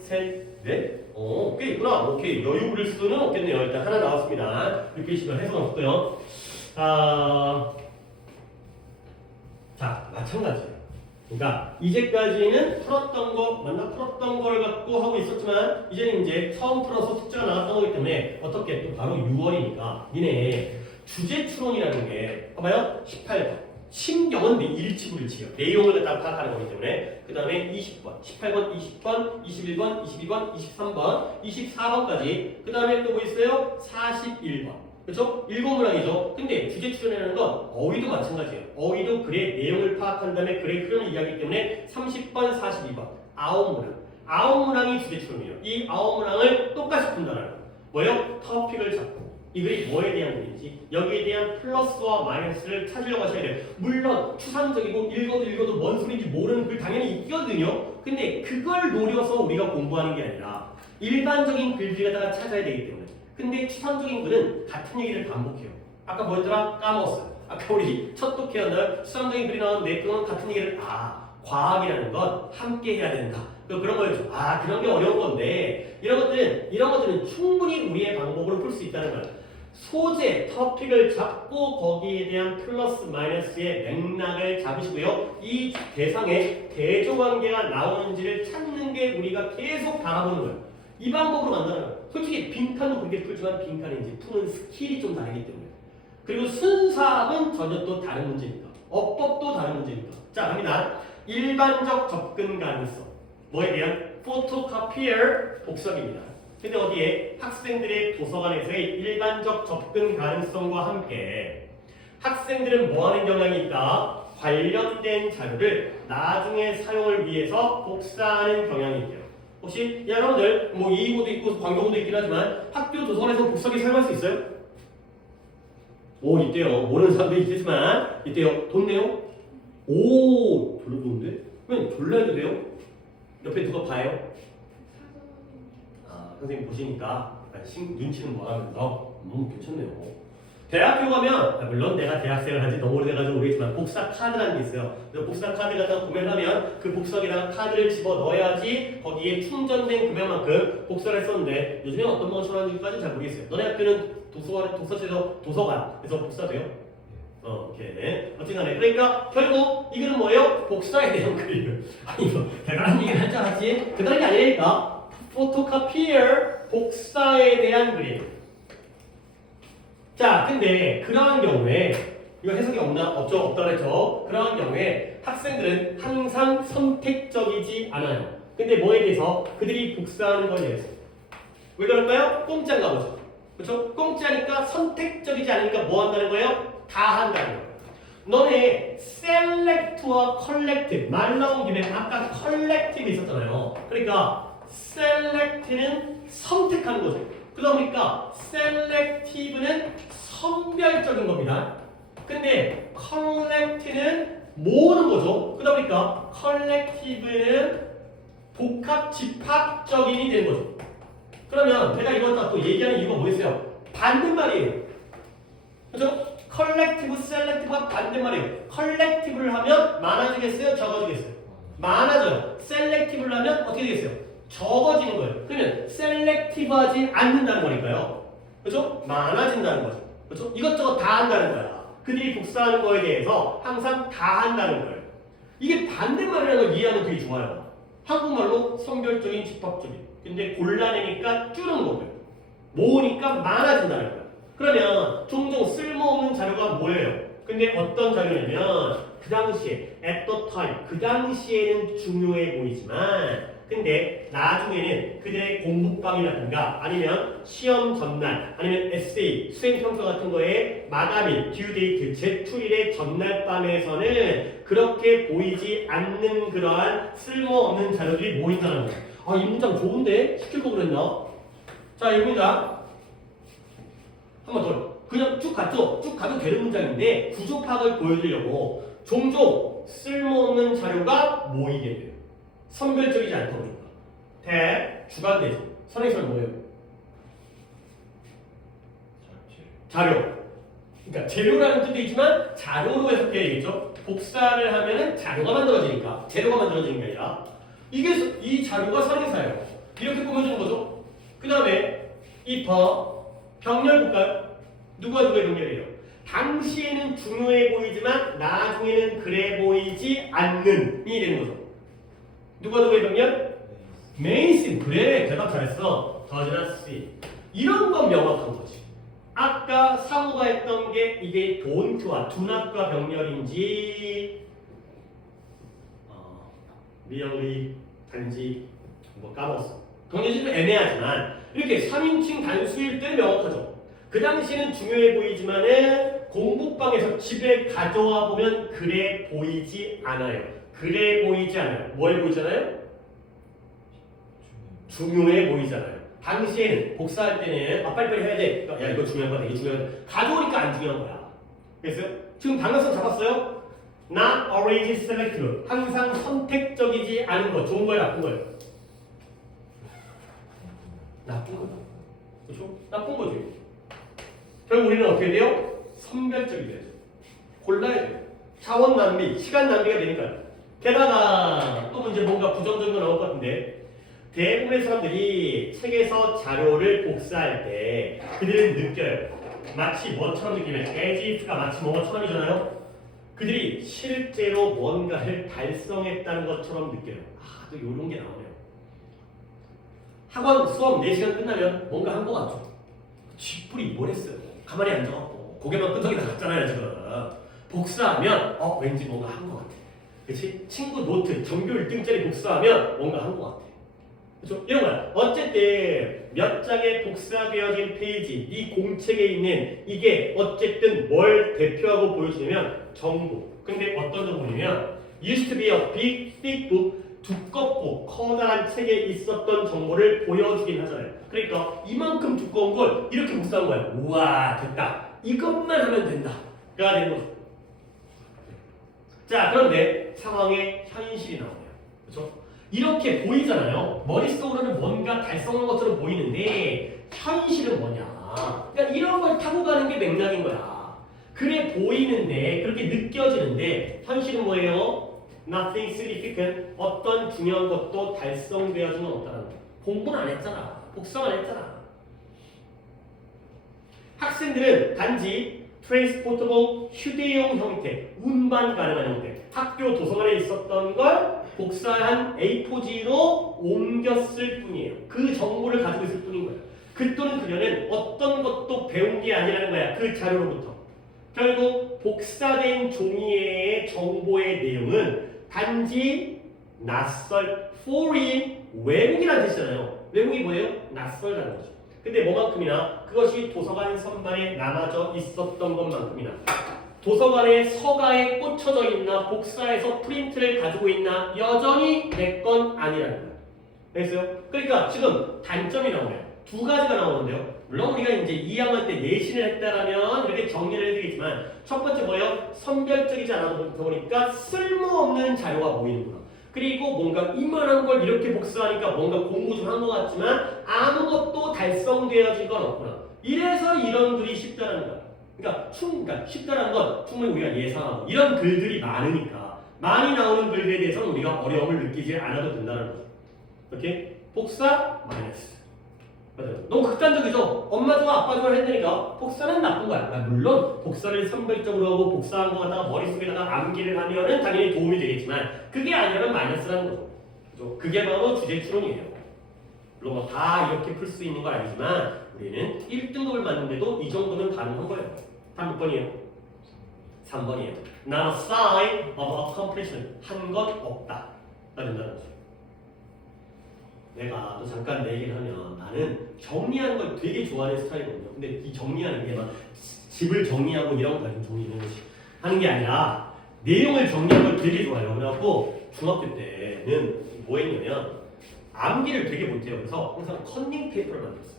넷. 꽤 있구나. 오케이. 여유 부릴 수는 없겠네요. 일단 하나 나왔습니다. 620번 해석은 없고요. 자, 마찬가지예요. 그러니까 이제까지는 풀었던 거를 갖고 하고 있었지만 이제는 이제 처음 풀어서 숙제가 나왔던 거기 때문에 어떻게 또 바로 6월이니까 니네 주제 추론이라는 게 봐봐요. 18번. 신경은 일치불일치예요. 내용을 갖다 파악하는 거기 때문에 그 다음에 20번, 18번, 20번, 21번, 22번, 23번, 24번까지 그 다음에 또 뭐 있어요? 41번. 그렇죠? 7문항이죠. 근데 주제 추론이라는 건 어휘도 마찬가지예요. 어휘도 글의 내용을 파악한 다음에 글의 흐름을 이해하기 때문에 30번, 42번, 9문항. 9문항이 주제 추론이에요. 이 9문항을 똑같이 푼다는 거예요. 뭐예요? 토픽을 잡고 이 글이 뭐에 대한 글인지 여기에 대한 플러스와 마이너스를 찾으려고 하셔야 돼요. 물론 추상적이고 읽어도 뭔 소리인지 모르는 글 당연히 있거든요. 근데 그걸 노려서 우리가 공부하는 게 아니라 일반적인 글들 갖다가 찾아야 되기 때문에. 근데 추상적인 글은 같은 얘기를 반복해요. 아까 뭐였더라? 까먹었어요. 아까 우리 첫 독해였나요? 추상적인 글이 나왔는데 그건 같은 얘기를 과학이라는 건 함께 해야 된다. 그런 거였죠. 그런 게 어려운 건데 이런 것들은 충분히 우리의 방법으로 풀 수 있다는 거예요. 소재, 토픽을 잡고 거기에 대한 플러스 마이너스의 맥락을 잡으시고요. 이 대상에 대조관계가 나오는지를 찾는 게 우리가 계속 바라보는 거예요. 이 방법으로 만드는 거예요. 솔직히 빈칸도 그렇게 풀지만 빈칸은 이제 푸는 스킬이 좀 다르기 때문에. 그리고 순사합은 전혀 또 다른 문제니까. 어법도 다른 문제니까. 자, 갑니다. 일반적 접근 가능성. 뭐에 대한? 포토카피어 복석입니다. 근데 어디에? 학생들의 도서관에서의 일반적 접근 가능성과 함께 학생들은 뭐 하는 경향이 있다? 관련된 자료를 나중에 사용을 위해서 복사하는 경향이 있대요. 혹시 여러분들 뭐 이의고도 있고 광고도 있긴 하지만 학교 도서관에서 복사기 사용할 수 있어요? 있대요. 모르는 사람도 있겠지만 있대요. 돈 내요? 별로 좋은데? 그냥 졸라도 돼요? 옆에 누가 봐요? 선생님 보시니까 눈치는 뭐하면서 괜찮네요. 대학교 가면 물론 내가 대학생을 한지 너무 오래돼가지고 모르겠지만 복사 카드라는 게 있어요. 그래서 복사 카드 갖다가 구매를 하면 그 복사기에다가 카드를 집어 넣어야지 거기에 충전된 금액만큼 복사를 했었는데 요즘에 어떤 거 처리하는지까지 잘 모르겠어요. 너네 학교는 도서관에서 복사돼요? 오케이. 어쨌든 그러니까 결국 이거는 뭐예요? 복사에 대한 글이에요. 이거 대단한 얘기를 할 줄 알았지? 대단한 게 아니니까 포토카피어 복사에 대한 글이에요. 자, 근데 그러한 경우에 이거 해석이 없다 그랬죠? 그러한 경우에 학생들은 항상 선택적이지 않아요. 근데 뭐에 대해서? 그들이 복사하는 거에 대해서. 왜 그럴까요? 공짜인가 보죠. 그렇죠? 공짜니까 선택적이지 않으니까 뭐 한다는 거예요? 다 한다는 거예요. 너네 select와 collective 말 나온 김에 아까 collective 있었잖아요. 그러니까 select는 선택하는 거죠. 그러다 보니까 selective는 선별적인 겁니다. 근데 collective는 모으는 거죠. 그러다 보니까 collective는 복합 집합적인이 되는 거죠. 그러면 제가 이걸 또 얘기하는 이유가 뭐겠어요? 반대말이에요. 그렇죠? collective, selective가 반대말이에요. collective를 하면 많아지겠어요? 적어지겠어요? 많아져요. selective를 하면 어떻게 되겠어요? 적어지는 거예요. 그러면 selective하지 않는다는 거니까요. 그렇죠? 많아진다는 거죠. 그렇죠? 이것저것 다 한다는 거야. 그들이 복사하는 거에 대해서 항상 다 한다는 거예요. 이게 반대말이라는 걸 이해하면 되게 좋아요. 한국말로 선별적인, 집합적인. 근데 골라내니까 줄은 거고요. 모으니까 많아진다는 거예요. 그러면 종종 쓸모없는 자료가 뭐예요? 근데 어떤 자료냐면 그 당시에 at the time 그 당시에는 중요해 보이지만 근데 나중에는 그들의 공부방이라든가 아니면 시험 전날 아니면 에세이, 수행평가 같은 거에 마감일, 듀데이트, 제출일의 전날 밤에서는 그렇게 보이지 않는 그러한 쓸모없는 자료들이 모인다는 거예요. 아, 이 문장 좋은데? 시킬 거 그랬나? 자, 이 문장 한 번 더. 그냥 쭉 갔죠? 쭉 가도 되는 문장인데 구조 파악을 보여드리려고 종종 쓸모없는 자료가 모이게 돼요. 선별적이지 않다 보니까. 주관대죠. 선행사는 뭐예요? 자료. 그러니까 재료라는 뜻도 있지만 자료로 해석해야 되겠죠. 복사를 하면은 자료가 만들어지니까 재료가 만들어지는 게 아니라 이게 이 자료가 선행사예요. 이렇게 꾸며주는 거죠. 그 다음에 이 병렬 볼까요? 누가 누구의 병렬이에요? 당시에는 중요해 보이지만 나중에는 그래 보이지 않는이 되는 거죠. 누가 누구의 병렬? 메이슨. 그래, 대답 잘했어. 더즈나 씨. 이런 건 명확한 거지. 아까 상우가 했던 게 이게 don't와 do not과 병렬인지 미연리 단지 뭐 까먹었어. 동의는 애매하지만 이렇게 3인칭 단수일 때는 명확하죠. 그 당시에는 중요해 보이지만은 공부방에서 집에 가져와 보면 그래 보이지 않아요. 그래 보이지 않아요. 뭘 보이잖아요? 중요해 보이잖아요. 당시에는 복사할 때는 빨리빨리 해야 돼. 야, 이거 중요한 거다. 이거 중요한 거다. 가져오니까 안 중요한 거야. 그래서 지금 방향성 잡았어요? Not always selective. 항상 선택적이지 않은 거. 좋은 거예요, 나쁜 거예요? 나쁜 거죠. 그렇죠? 나쁜 거죠. 결국 우리는 어떻게 돼요? 선별적이 돼야죠. 골라야 돼요. 자원 낭비, 시간 낭비가 되니까요. 게다가 또 이제 뭔가 부정적인 거 나올 것 같은데 대부분의 사람들이 책에서 자료를 복사할 때 그들은 느껴요. 마치 뭐처럼 느끼면 as if가 마치 뭐처럼이잖아요. 그들이 실제로 뭔가를 달성했다는 것처럼 느껴요. 아, 또 이런 게 나오네요. 학원 수업 4시간 끝나면 뭔가 한 것 같죠. 쥐뿔이 뭘 했어요. 가만히 앉아갖고 고개만 끄덕이 나갔잖아요 지금. 복사하면 왠지 뭔가 한 것 같아. 그렇지? 친구 노트 전교 1등짜리 복사하면 뭔가 한 것 같아. 그렇죠? 이런 거야. 어쨌든 몇 장의 복사되어진 페이지, 이 공책에 있는 이게 어쨌든 뭘 대표하고 보여주냐면 정보. 근데 어떤 정보냐면 used to be a big, thick book. 두껍고 커다란 책에 있었던 정보를 보여주긴 하잖아요. 그러니까 이만큼 두꺼운 걸 이렇게 복사한 거야. 우와, 됐다. 이것만 하면 된다. 가 되는 거죠. 자, 그런데 상황에 현실이 나오네요. 그렇죠? 이렇게 보이잖아요. 머릿속으로는 뭔가 달성한 것처럼 보이는데 현실은 뭐냐? 그러니까 이런 걸 타고 가는 게 맥락인 거야. 그래 보이는데 그렇게 느껴지는데 현실은 뭐예요? Nothing significant. 어떤 중요한 것도 달성되어지는 없다는 거야. 공부는 안 했잖아. 복사만 했잖아. 학생들은 단지 트랜스포터블 휴대용 형태, 운반 가능한 형태, 학교 도서관에 있었던 걸 복사한 A4지로 옮겼을 뿐이에요. 그 정보를 가지고 있을 뿐인 거예요. 그 또는 그녀는 어떤 것도 배운 게 아니라는 거야. 그 자료로부터. 결국 복사된 종이의 정보의 내용은 단지 낯설, foreign, 외국이라는 뜻이잖아요. 외국이 뭐예요? 낯설다는 거죠. 근데 뭐만큼이나 그것이 도서관 선반에 남아져 있었던 것만큼이나 도서관의 서가에 꽂혀져 있나 복사해서 프린트를 가지고 있나 여전히 내 건 아니라는 거예요. 알겠어요? 그러니까 지금 단점이 나오네요. 두 가지가 나오는데요. 물론 우리가 이제 2학년 때 내신을 했다라면 이렇게 정리를 해드리겠지만 첫 번째 뭐예요? 선별적이지 않아도 보니까 쓸모없는 자료가 보이는구나. 그리고 뭔가 이만한 걸 이렇게 복수하니까 뭔가 공부 좀 한 것 같지만 아무것도 달성되어진 건 없구나. 이래서 이런 글이 쉽다라는 거야. 그러니까 쉽다라는 건 충분히 우리가 예상하고 이런 글들이 많으니까 많이 나오는 글들에 대해서는 우리가 어려움을 느끼지 않아도 된다는 거죠. 오케이? 복사 마이너스. 맞아요. 너무 극단적이죠? 엄마 좋아 아빠 좋아 했으니까 복사는 나쁜 거야. 물론 복사를 선별적으로 하고 복사한 거 갖다가 머릿속에다가 암기를 하면은 당연히 도움이 되겠지만 그게 아니라면 마이너스라는 거죠. 그죠? 그게 바로 주제 추론이에요. 물론 뭐다 이렇게 풀 수 있는 건 아니지만 우리는 1등급을 맞는데도 이 정도는 가능한 거예요. 다음 몇 번이에요? 3번이에요. Not a sign of accomplishment. 한 것 없다. 가 된다는 거죠. 내가 또 잠깐 내 얘기를 하면 나는 정리하는 걸 되게 좋아하는 스타일이거든요. 근데 이 정리하는 게 막 집을 정리하고 이런 거 정리하는 것이 하는 게 아니라 내용을 정리하는 걸 되게 좋아해요. 그래갖고 중학교 때는 뭐 했냐면 암기를 되게 못해요. 그래서 항상 컨닝 페이퍼를 만들었어요.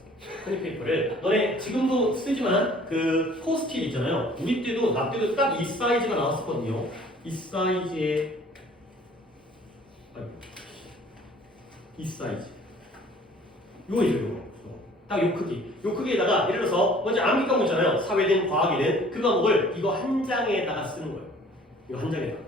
컨닝 페이퍼를 너네 지금도 쓰지만 그 포스트잇 있잖아요. 우리 때도 나 때도 딱 이 사이즈가 나왔었거든요. 이 사이즈에 이 사이즈 요거죠 요거 딱 요 크기 요 크기에다가 예를 들어서 먼저 암기 과목 있잖아요. 사회든 과학이든 그 과목을 이거 한 장에다가 쓰는 거예요. 이거 한 장에다가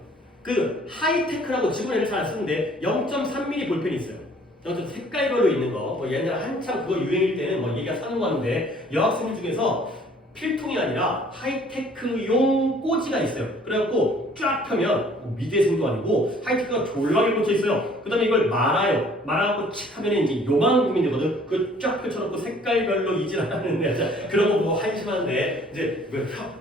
그 하이테크라고 지금은 잘 안 쓰는데 0.3mm 볼펜이 있어요. 색깔별로 있는 거, 뭐 옛날에 한참 그거 유행일 때는 뭐 얘기가 사는 거였는데 여학생들 중에서 필통이 아니라 하이테크용 꽂이가 있어요. 그래갖고 쫙 펴면 뭐 미대생도 아니고 하이테크가 졸라게 꽂혀 있어요. 그 다음에 이걸 말아요. 말아갖고 칙 하면 이제 요만한 구면 되거든. 그거 쫙 펼쳐놓고 색깔별로 이질하는데 그런 거 보고 한심한데 이제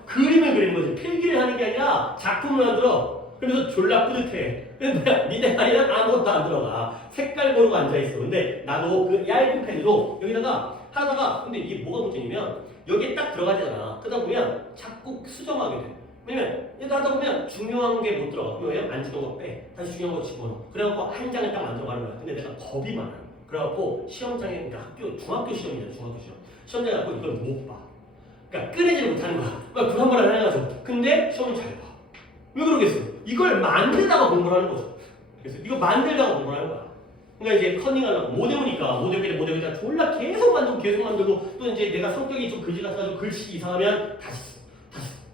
그림을 그리는 거지. 필기를 하는 게 아니라 작품을 만들어. 그래서 졸라 뿌듯해. 근데 뭐야, 니네 말이랑 아무것도 안 들어가. 색깔 고르고 앉아있어. 근데 나도 그 얇은 펜으로 여기다가 하다가 근데 이게 뭐가 문제냐면 여기에 딱 들어가잖아. 그러다 보면 자꾸 수정하게 돼. 왜냐면 얘도 하다 보면 중요한 게 못 들어가. 왜냐면 안 주는 거 빼. 다시 중요한 거 집어넣어. 그래갖고 한 장을 딱 만들어가는 거야. 근데 내가 겁이 많아. 그래갖고 시험장에, 그러니까 중학교 시험이잖아. 중학교 시험. 시험장에 갖고 이걸 못 봐. 그러니까 꺼내지를 못하는 거야. 그러니까 불 한 번을 해가지고. 근데 시험은 잘 봐. 왜 그러겠어? 이걸 만들다가 공부를 하는 거죠. 그래서 이거 만들다가 공부를 하는 거야. 그러니까 이제 커닝하려고 못 외우니까 모델에다 졸라 계속 만들고 또 이제 내가 성격이 좀 그지 같아가지고 글씨 이상하면 다시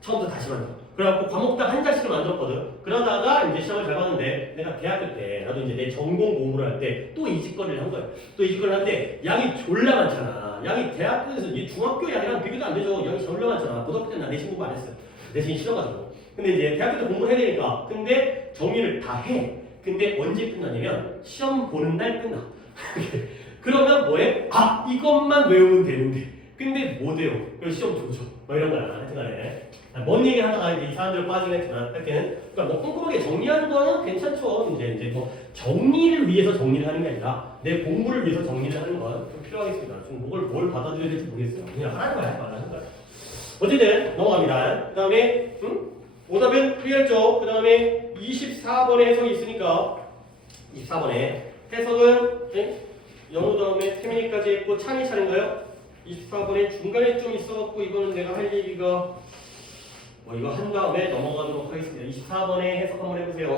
처음부터 다시 만들어. 그래갖고 과목당 한 장씩을 만들었거든. 그러다가 이제 시험을 잘 봤는데 내가 대학교 때 나도 이제 내 전공 공부를 할 때 또 이직거리를 한 거야. 또 이직거리를 하는데 양이 졸라 많잖아. 양이 대학교에서 이 중학교 양이랑 비교도 안 되죠. 양이 졸라 많잖아. 고등학교 때는 나 내신 공부 안 했어요. 내신이 싫어가지고. 근데 이제 대학교 때 공부를 해야 되니까. 근데 정리를 다 해. 근데 언제 끝나냐면 시험 보는 날 끝나. 그러면 뭐해? 아 이것만 외우면 되는데 근데 못 외워. 그래서 시험 조져. 뭐 이런 거야. 하여튼간에 뭔 얘기 하다가 이제 이 사람들 빠지긴 했지만 하여튼 그러니까 뭐 꼼꼼하게 정리하는 거는 괜찮죠. 이제 뭐 정리를 위해서 정리를 하는 게 아니라 내 공부를 위해서 정리를 하는 건 좀 필요하겠습니다. 지금 뭘 받아들여야 될지 모르겠어요. 그냥 하라는 거야. 말하는 거야. 어쨌든 넘어갑니다. 그 다음에 오답은 클리어했죠. 그 다음에 24번에 해석이 있으니까 24번에 해석은 영어 다음에 태민이까지 했고 찬이 차례인가요? 24번에 중간에 좀 있어갖고 이거는 내가 할 얘기가 뭐 이거 한 다음에 넘어가도록 하겠습니다. 24번에 해석 한번 해보세요.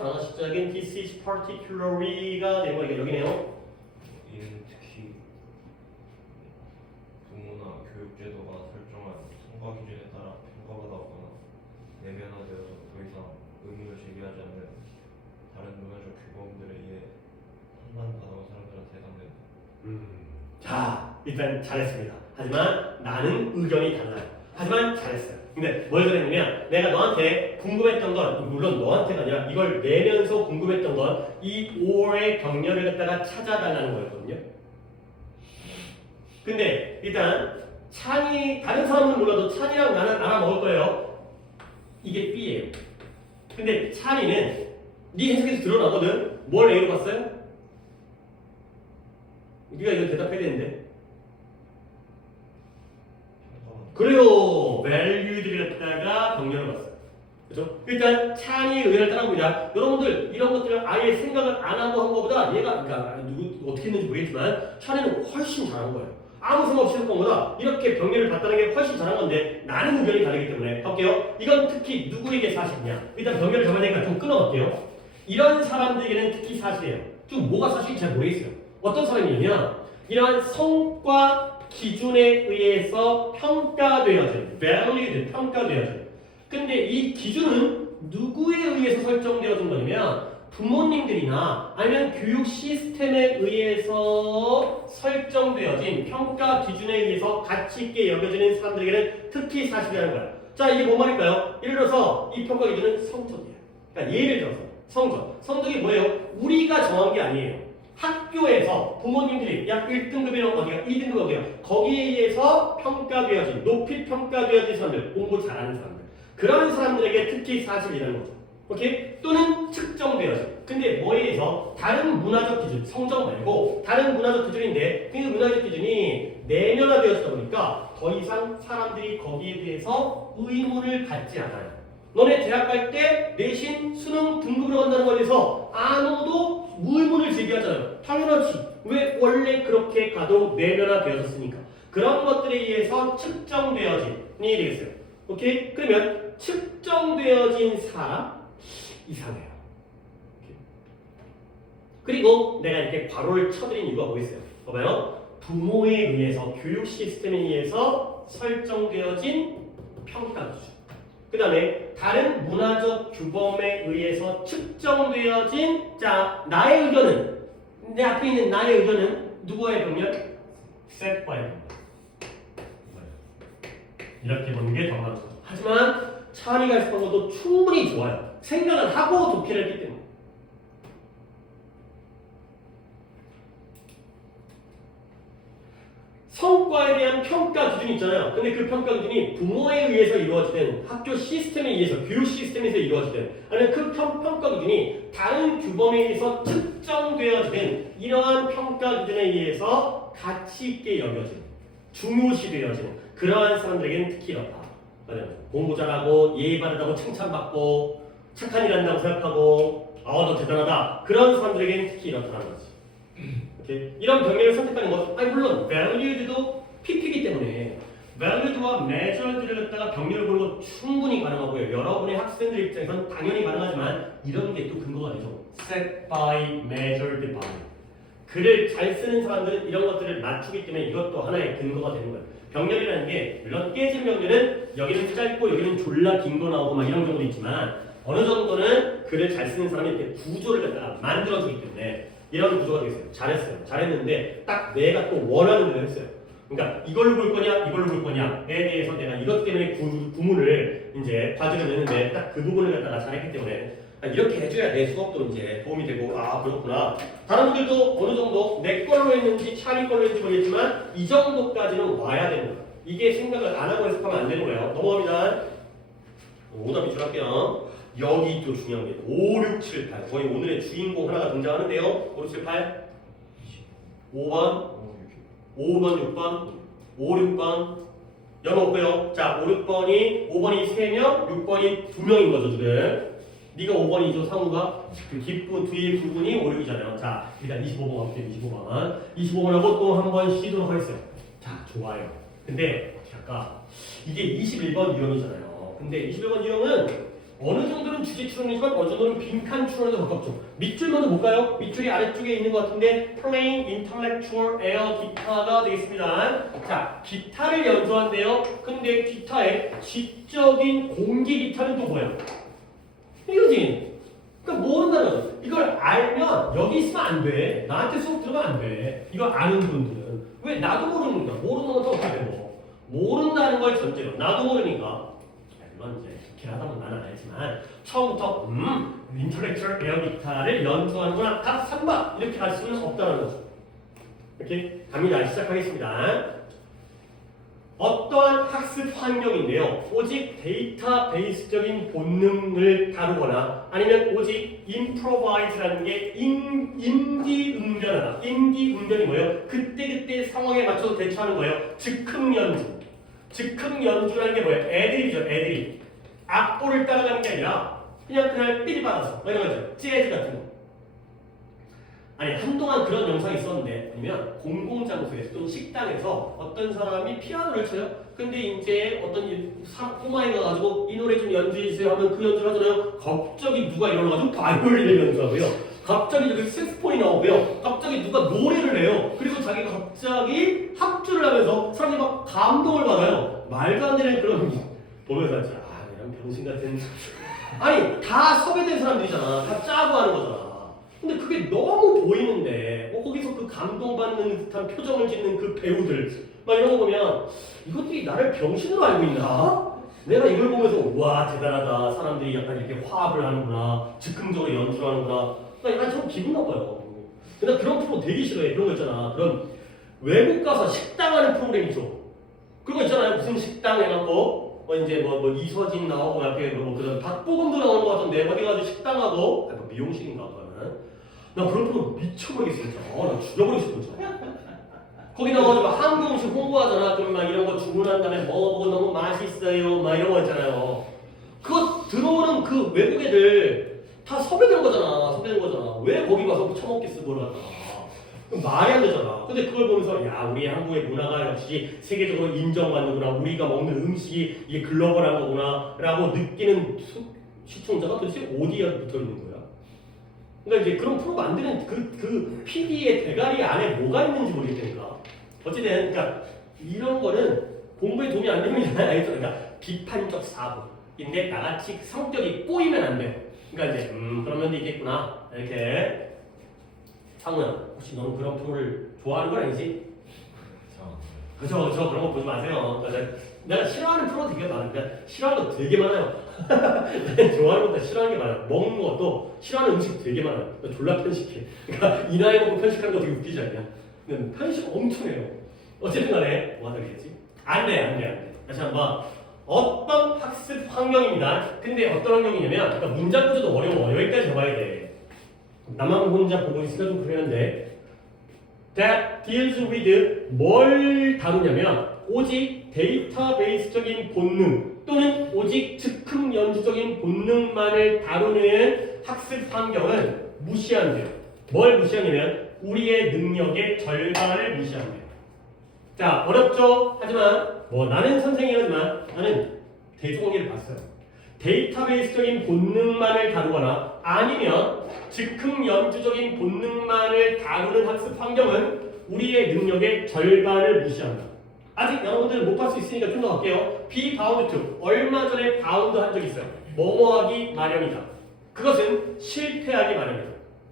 단어 시작은 this is particularly가 되는 거 여기네요. 이는 특히 부모나 교육제도가 설정한 성과 기준에 따라 평가받았거나 내면화되어서 더 이상 의문을 제기하지 않는 다른 문화적 규범들에 의해 판단받아온 사람들한테 해당된다. 자, 일단 잘했습니다. 하지만 나는 의견이 달라요. 하지만 잘했어요. 근데 뭘 그랬냐면 내가 너한테 궁금했던 건 물론 너한테가 아니라 이걸 내면서 궁금했던 건 이 5월의 병렬을 갖다가 찾아달라는 거였거든요. 근데 일단 찬이 다른 사람은 몰라도 찬이랑 나는 알아먹을 거예요. 이게 B예요. 근데 찬이는 네 해석에서 드러나거든. 뭘 A로 봤어요? 네가 이거 대답해야 되는데. 그래요. value들을 갖다가 병렬을 봤어요. 그렇죠? 일단 찬이의 의견을 따라봅니다. 여러분들 이런 것들을 아예 생각을 안 하고 한 것보다 얘가 그러니까 누구 어떻게 했는지 모르겠지만 찬이는 훨씬 잘한 거예요. 아무 생각 없이 했던 것보다 이렇게 병렬을 봤다는 게 훨씬 잘한 건데 나는 의견이 다르기 때문에 볼게요. 이건 특히 누구에게 사실이냐? 일단 병렬을 잡아야 되니까 좀 끊어갈게요. 이런 사람들에게는 특히 사실이에요. 좀 뭐가 사실인지 잘 모르겠어요. 어떤 사람이냐면 이러한 성과 기준에 의해서 평가되어진 valued 평가되어진 근데 이 기준은 누구에 의해서 설정되어진 거냐면 부모님들이나 아니면 교육 시스템에 의해서 설정되어진 평가 기준에 의해서 가치 있게 여겨지는 사람들에게는 특히 사실이라는 거야. 자, 이게 뭔 말일까요? 예를 들어서 이 평가 기준은 성적이에요. 그러니까 예를 들어서 성적. 성적이 뭐예요? 우리가 정한 게 아니에요. 학교에서 부모님들이 약 1등급이나 어디가 2등급 어디가 거기에 의해서 평가되어진 높이 평가되어진 사람들 공부 잘하는 사람들 그런 사람들에게 특히 사실이라는 거죠. 오케이? 또는 측정되어진 근데 뭐에 의해서 다른 문화적 기준 성적 말고 다른 문화적 기준인데 그 문화적 기준이 내면화되었다 보니까 더 이상 사람들이 거기에 대해서 의문을 갖지 않아요. 너네 대학 갈 때 내신 수능 등급으로 간다는 거에 대해서 아무도 의문을 제기하잖아요. 당연하지. 왜 원래 그렇게 가도 내면화되어졌으니까. 그런 것들에 의해서 측정되어진이 되겠어요. 오케이? 그러면 측정되어진 사람 이상해요. 오케이. 그리고 내가 이렇게 괄호를 쳐드린 이유가 뭐겠어요? 봐봐요. 부모에 의해서 교육 시스템에 의해서 설정되어진 평가 기준. 그 다음에 다른 문화적 규범에 의해서 측정되어진 자 나의 의견은 내 앞에 있는 나의 의견은 누구의 병렬? set by 이렇게 보는 게 정답이죠. 하지만 차리가 했던 것도 충분히 좋아요. 생각을 하고 독해를 했기 때문에. 성과에 대한 평가 기준이 있잖아요. 근데 그 평가 기준이 부모에 의해서 이루어지든 학교 시스템에 의해서 교육 시스템에서 이루어지든 아니면 그 평가 기준이 다른 규범에 의해서 측정되어지든 이러한 평가 기준에 의해서 가치 있게 여겨지는 중요시되어지는 그러한 사람들에게는 특히 이렇다. 공부 잘하고 예의 바르다고 칭찬받고 착한 일 한다고 생각하고 너 대단하다. 그런 사람들에게는 특히 이렇다는 거지. 이런 병렬을 선택하는 것, 아니 물론 valued도 PP이기 때문에 valued와 measured를 갖다가 병렬을 보는 것 충분히 가능하고요. 여러분의 학생들 입장에서는 당연히 가능하지만 이런 게 또 근거가 되죠. set by, measured by. 글을 잘 쓰는 사람들은 이런 것들을 맞추기 때문에 이것도 하나의 근거가 되는 거예요. 병렬이라는 게 물론 깨진 병렬은 여기는 짧고 여기는 졸라 긴 거 나오고 막 이런 경우도 있지만 어느 정도는 글을 잘 쓰는 사람이 이렇게 구조를 갖다가 만들어주기 때문에 이런 구조가 되겠어요. 잘했어요. 잘했는데 딱 내가 또 원하는 대로 했어요. 그러니까 이걸로 볼 거냐, 이걸로 볼 거냐에 대해서 내가 이것 때문에 구문을 이제 과제를 냈는데 딱 그 부분을 갖다가 잘했기 때문에 이렇게 해줘야 내 수업도 이제 도움이 되고 그렇구나. 다른 분들도 어느 정도 내 걸로 했는지 차리 걸로 했는지 모르겠지만 이 정도까지는 와야 되는 거야. 이게 생각을 안 하고 해석하면 안 되는 거예요. 넘어갑니다. 오답 위주할게요. 여기 또 중요한 게 5, 6, 7, 8 거의 오늘의 주인공 하나가 등장하는데요. 5, 6, 7, 8 5번 5번 6번 5, 6번 연호 없고요. 자 5, 6번이 5번이 3명 6번이 2명인 거죠 지금. 네가 5번이죠 상우가 그 뒷부 뒤에 부분이 5, 6이잖아요. 자 일단 25번 가볼게요. 25번하고 또 한 번 쉬도록 하겠어요. 자 좋아요. 근데 아까 이게 21번 유형이잖아요. 근데 21번 유형은 어느 정도는 주제 추론이지만 어느 정도는 빈칸 추론에도 가깝죠. 밑줄 먼저 볼까요? 밑줄이 아래쪽에 있는 것 같은데 Playing Intellectual Air 기타가 되겠습니다. 자, 기타를 연주한대요. 근데 기타의 지적인 공기 기타는 또 뭐예요? 이거지. 그러니까 모른다는 거죠. 이걸 알면 여기 있으면 안 돼. 나한테 수업 들으면 안 돼. 이걸 아는 분들은. 왜 나도 모르는 거야. 모르는 것도 어떻게 되고. 모른다는 걸 전제로. 나도 모르니까. 물론 이제 하다 보면 나는 알지만 처음부터 인터렉처럴 에어 기타를 연주하는구나 각 3번 이렇게 갈 수는 없다는 거죠. 이렇게 갑니다. 시작하겠습니다. 어떠한 학습 환경인데요. 오직 데이터베이스적인 본능을 다루거나 아니면 오직 improvise라는 게 임기응변하다. 임기응변이 뭐예요? 그때그때 상황에 맞춰서 대처하는 거예요. 즉흥 연주. 즉흥 연주라는 게 뭐예요? 애드립이죠. 애드립. 악보를 따라가는 게 아니라 그냥 그날 삘 받아서 뭐 이런 거죠. 재즈 같은 거. 아니 한동안 그런 영상이 있었는데 아니면 공공장소에서 또는 식당에서 어떤 사람이 피아노를 쳐요. 근데 이제 어떤 꼬마애가 가지고 이 노래 좀 연주해 주세요 하면 그 연주를 하잖아요. 갑자기 누가 일어나가지고 바이올린을 연주하고요. 갑자기 저기 색스폰이 나오고요. 갑자기 누가 노래를 해요. 그리고 자기가 갑자기 합주를 하면서 사람들이 막 감동을 받아요. 말도 안 되는 그런 보면서 진짜 이런 병신 같은 아니 다 섭외된 사람들이잖아. 다 짜고 하는 거잖아. 근데 그게 너무 보이는데 거기서 그 감동받는 듯한 표정을 짓는 그 배우들 막 이런 거 보면 이것들이 나를 병신으로 알고 있나? 내가 이걸 보면서 와 대단하다. 사람들이 약간 이렇게 화합을 하는구나. 즉흥적으로 연주를 하는구나. 그러니까 약간 좀 기분 나빠요. 근데 그런 프로 되게 싫어해. 그런 거 있잖아. 그런 외국 가서 식당 하는 프로그램 있죠. 그거 있잖아요. 무슨 식당 해갖고 이제 뭐 이서진 나오고 이렇게 뭐 그런 박보검도 나오는 것 같은데 어디 가서 식당하고 미용실인가 그러면 나 그런 프로 미쳐버리겠어 진짜. 나 죽여버리고 싶어 진짜. 거기 나와가지고 한국 음식 홍보하잖아. 그럼 막 이런 거 주문한 다음에 먹어보고 너무 맛있어요 막 이런 거 있잖아요. 그거 들어오는 그 외국 애들 다 섭외된 거잖아. 섭외된 거잖아. 왜 거기 가서 처먹겠어 그걸 갖다가. 말이 안 되잖아. 근데 그걸 보면서 야 우리 한국의 문화가 역시 세계적으로 인정받는구나. 우리가 먹는 음식이 이게 글로벌한 거구나 라고 느끼는 시청자가 도대체 어디에 붙어 있는 거야? 그러니까 이제 그런 프로 만드는 그 PD의 대가리 안에 뭐가 있는지 모르겠다니까. 어쨌든 그러니까 이런 거는 공부에 도움이 안 되는 게 아니죠. 그러니까 비판적 사고인데 나같이 성격이 꼬이면 안 돼요. 그러니까 이제 그런 면도 있겠구나 이렇게. 상우야, 혹시 너는 그런 프로를 좋아하는 건 아니지? 그죠, 그런 거 보지 마세요. 내가 싫어하는 프로 되게 많아요. 싫어하는 거 되게 많아요. 내가 좋아하는 것보다 싫어하는 게 많아요. 먹는 것도 싫어하는 음식 되게 많아요. 나 졸라 편식해. 그러니까 이 나이 먹고 편식하는 거 되게 웃기지 않냐? 근데 편식 엄청 해요. 어쨌든 간에 뭐 하다 그랬지? 안 돼. 다시 한번 어떤 학습 환경입니다. 근데 어떤 환경이냐면 그러니까 문장 구조도 어려워. 여기까지 잡아야 돼. 나만 혼자 보고 있으니까 좀 그랬는데 that deals with 뭘 다루냐면 오직 데이터베이스적인 본능 또는 오직 즉흥 연주적인 본능만을 다루는 학습 환경은 무시한대요. 뭘 무시하냐면 우리의 능력의 절반을 무시한대요. 자 어렵죠? 하지만 나는 선생이지만 나는 대중관계를 봤어요. 데이터베이스적인 본능만을 다루거나 아니면 즉흥 연주적인 본능만을 다루는 학습 환경은 우리의 능력의 절반을 무시한다. 아직 여러분들 못 볼 수 있으니까 좀 더 갈게요. be bound to 얼마 전에 바운드 한 적이 있어요. 뭐뭐하기 마련이다. 그것은 실패하기 마련이다.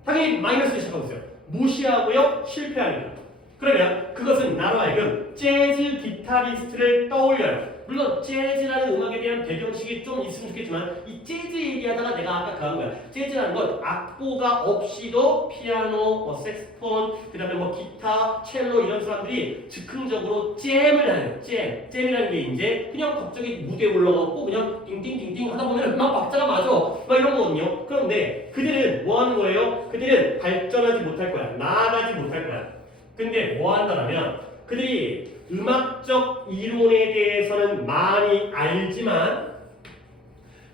당연히 마이너스를 시작하고 있어요. 무시하고요. 실패하기다. 그러면 그것은 나로 하여금 재즈 기타리스트를 떠올려요. 물론 재즈라는 음악에 대한 배경식이 좀 있으면 좋겠지만 이 재즈 얘기하다가 내가 아까 그한 거야. 재즈라는 건 악보가 없이도 피아노, 색스폰, 그 다음에 기타, 첼로 이런 사람들이 즉흥적으로 잼을 하는 잼이라는 게 이제 그냥 갑자기 무대에 올라가고 그냥 띵띵띵띵 하다 보면 막 박자가 맞아. 막 이런 거거든요. 그런데 그들은 뭐 하는 거예요? 그들은 발전하지 못할 거야. 나아가지 못할 거야. 근데 뭐 한다라면 그들이 음악적 이론에 대해서는 많이 알지만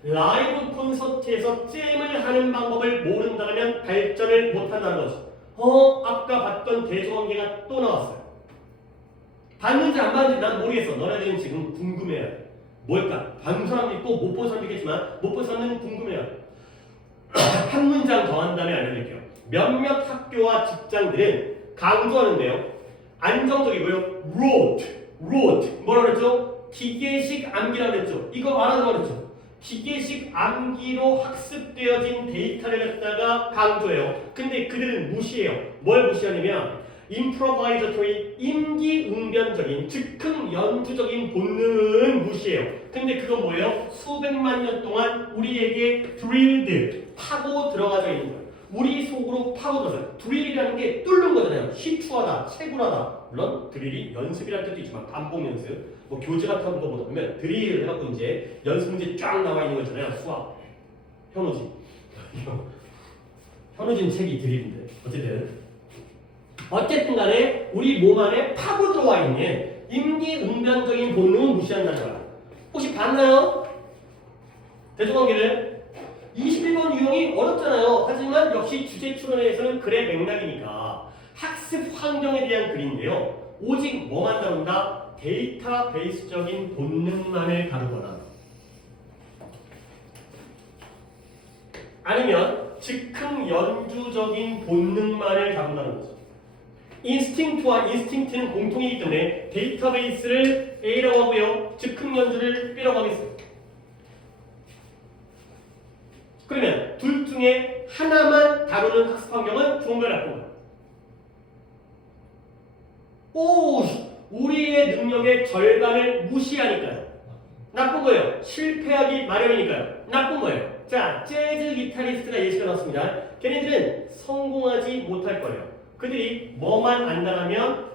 라이브 콘서트에서 잼을 하는 방법을 모른다면 발전을 못한다는 거죠. 아까 봤던 대조관계가 또 나왔어요. 봤는지 안 봤는지 난 모르겠어. 너네들은 지금 궁금해요. 뭘까? 본 사람도 있고 못 본 사람도 있겠지만 못 본 사람은 궁금해요. 한 문장 더 한 다음에 알려드릴게요. 몇몇 학교와 직장들은 강조하는데요. 안정적이고요. rote. 뭐라 그랬죠? 기계식 암기라고 그랬죠. 이거 알아서 그랬죠. 기계식 암기로 학습되어진 데이터를 갖다가 강조해요. 근데 그들은 무시해요. 뭘 무시하냐면 improvisatory, 임기응변적인, 즉흥 연주적인 본능은 무시해요. 근데 그건 뭐예요? 수백만 년 동안 우리에게 drilled, 파고 들어가져 있는 거예요. 우리 속으로 파고들어서 드릴이라는 게 뚫는 거잖아요. 시추하다, 채굴하다. 물론 드릴이 연습이라는 뜻도 있지만 반복 연습, 교재 같은 거 보면 드릴 해갖고 이제 연습 문제 쫙 나와 있는 거 있잖아요. 수학, 현우진. 현우진 책이 드릴인데 어쨌든 간에 우리 몸 안에 파고 들어와 있는 임기응변적인 본능은 무시한다는 거야. 혹시 봤나요? 대조관계를 21번 유형이 어렵잖아요. 하지만 역시 주제 추론에서는 글의 맥락이니까 학습 환경에 대한 글인데요. 오직 뭐만 다룬다? 데이터베이스적인 본능만을 다루거나 아니면 즉흥 연주적인 본능만을 다룬다는 거죠. 인스팅트와 인스팅트는 공통이기 때문에 데이터베이스를 A라고 하고요. 즉흥 연주를 B라고 하겠습니다. 그러면 둘 중에 하나만 다루는 학습 환경은 좋은 거야, 나쁜 거야? 오! 우리의 능력의 절반을 무시하니까요. 나쁜 거예요. 실패하기 마련이니까요. 나쁜 거예요. 자, 재즈 기타리스트가 예시가 나왔습니다. 걔네들은 성공하지 못할 거예요. 그들이 뭐만 안다라면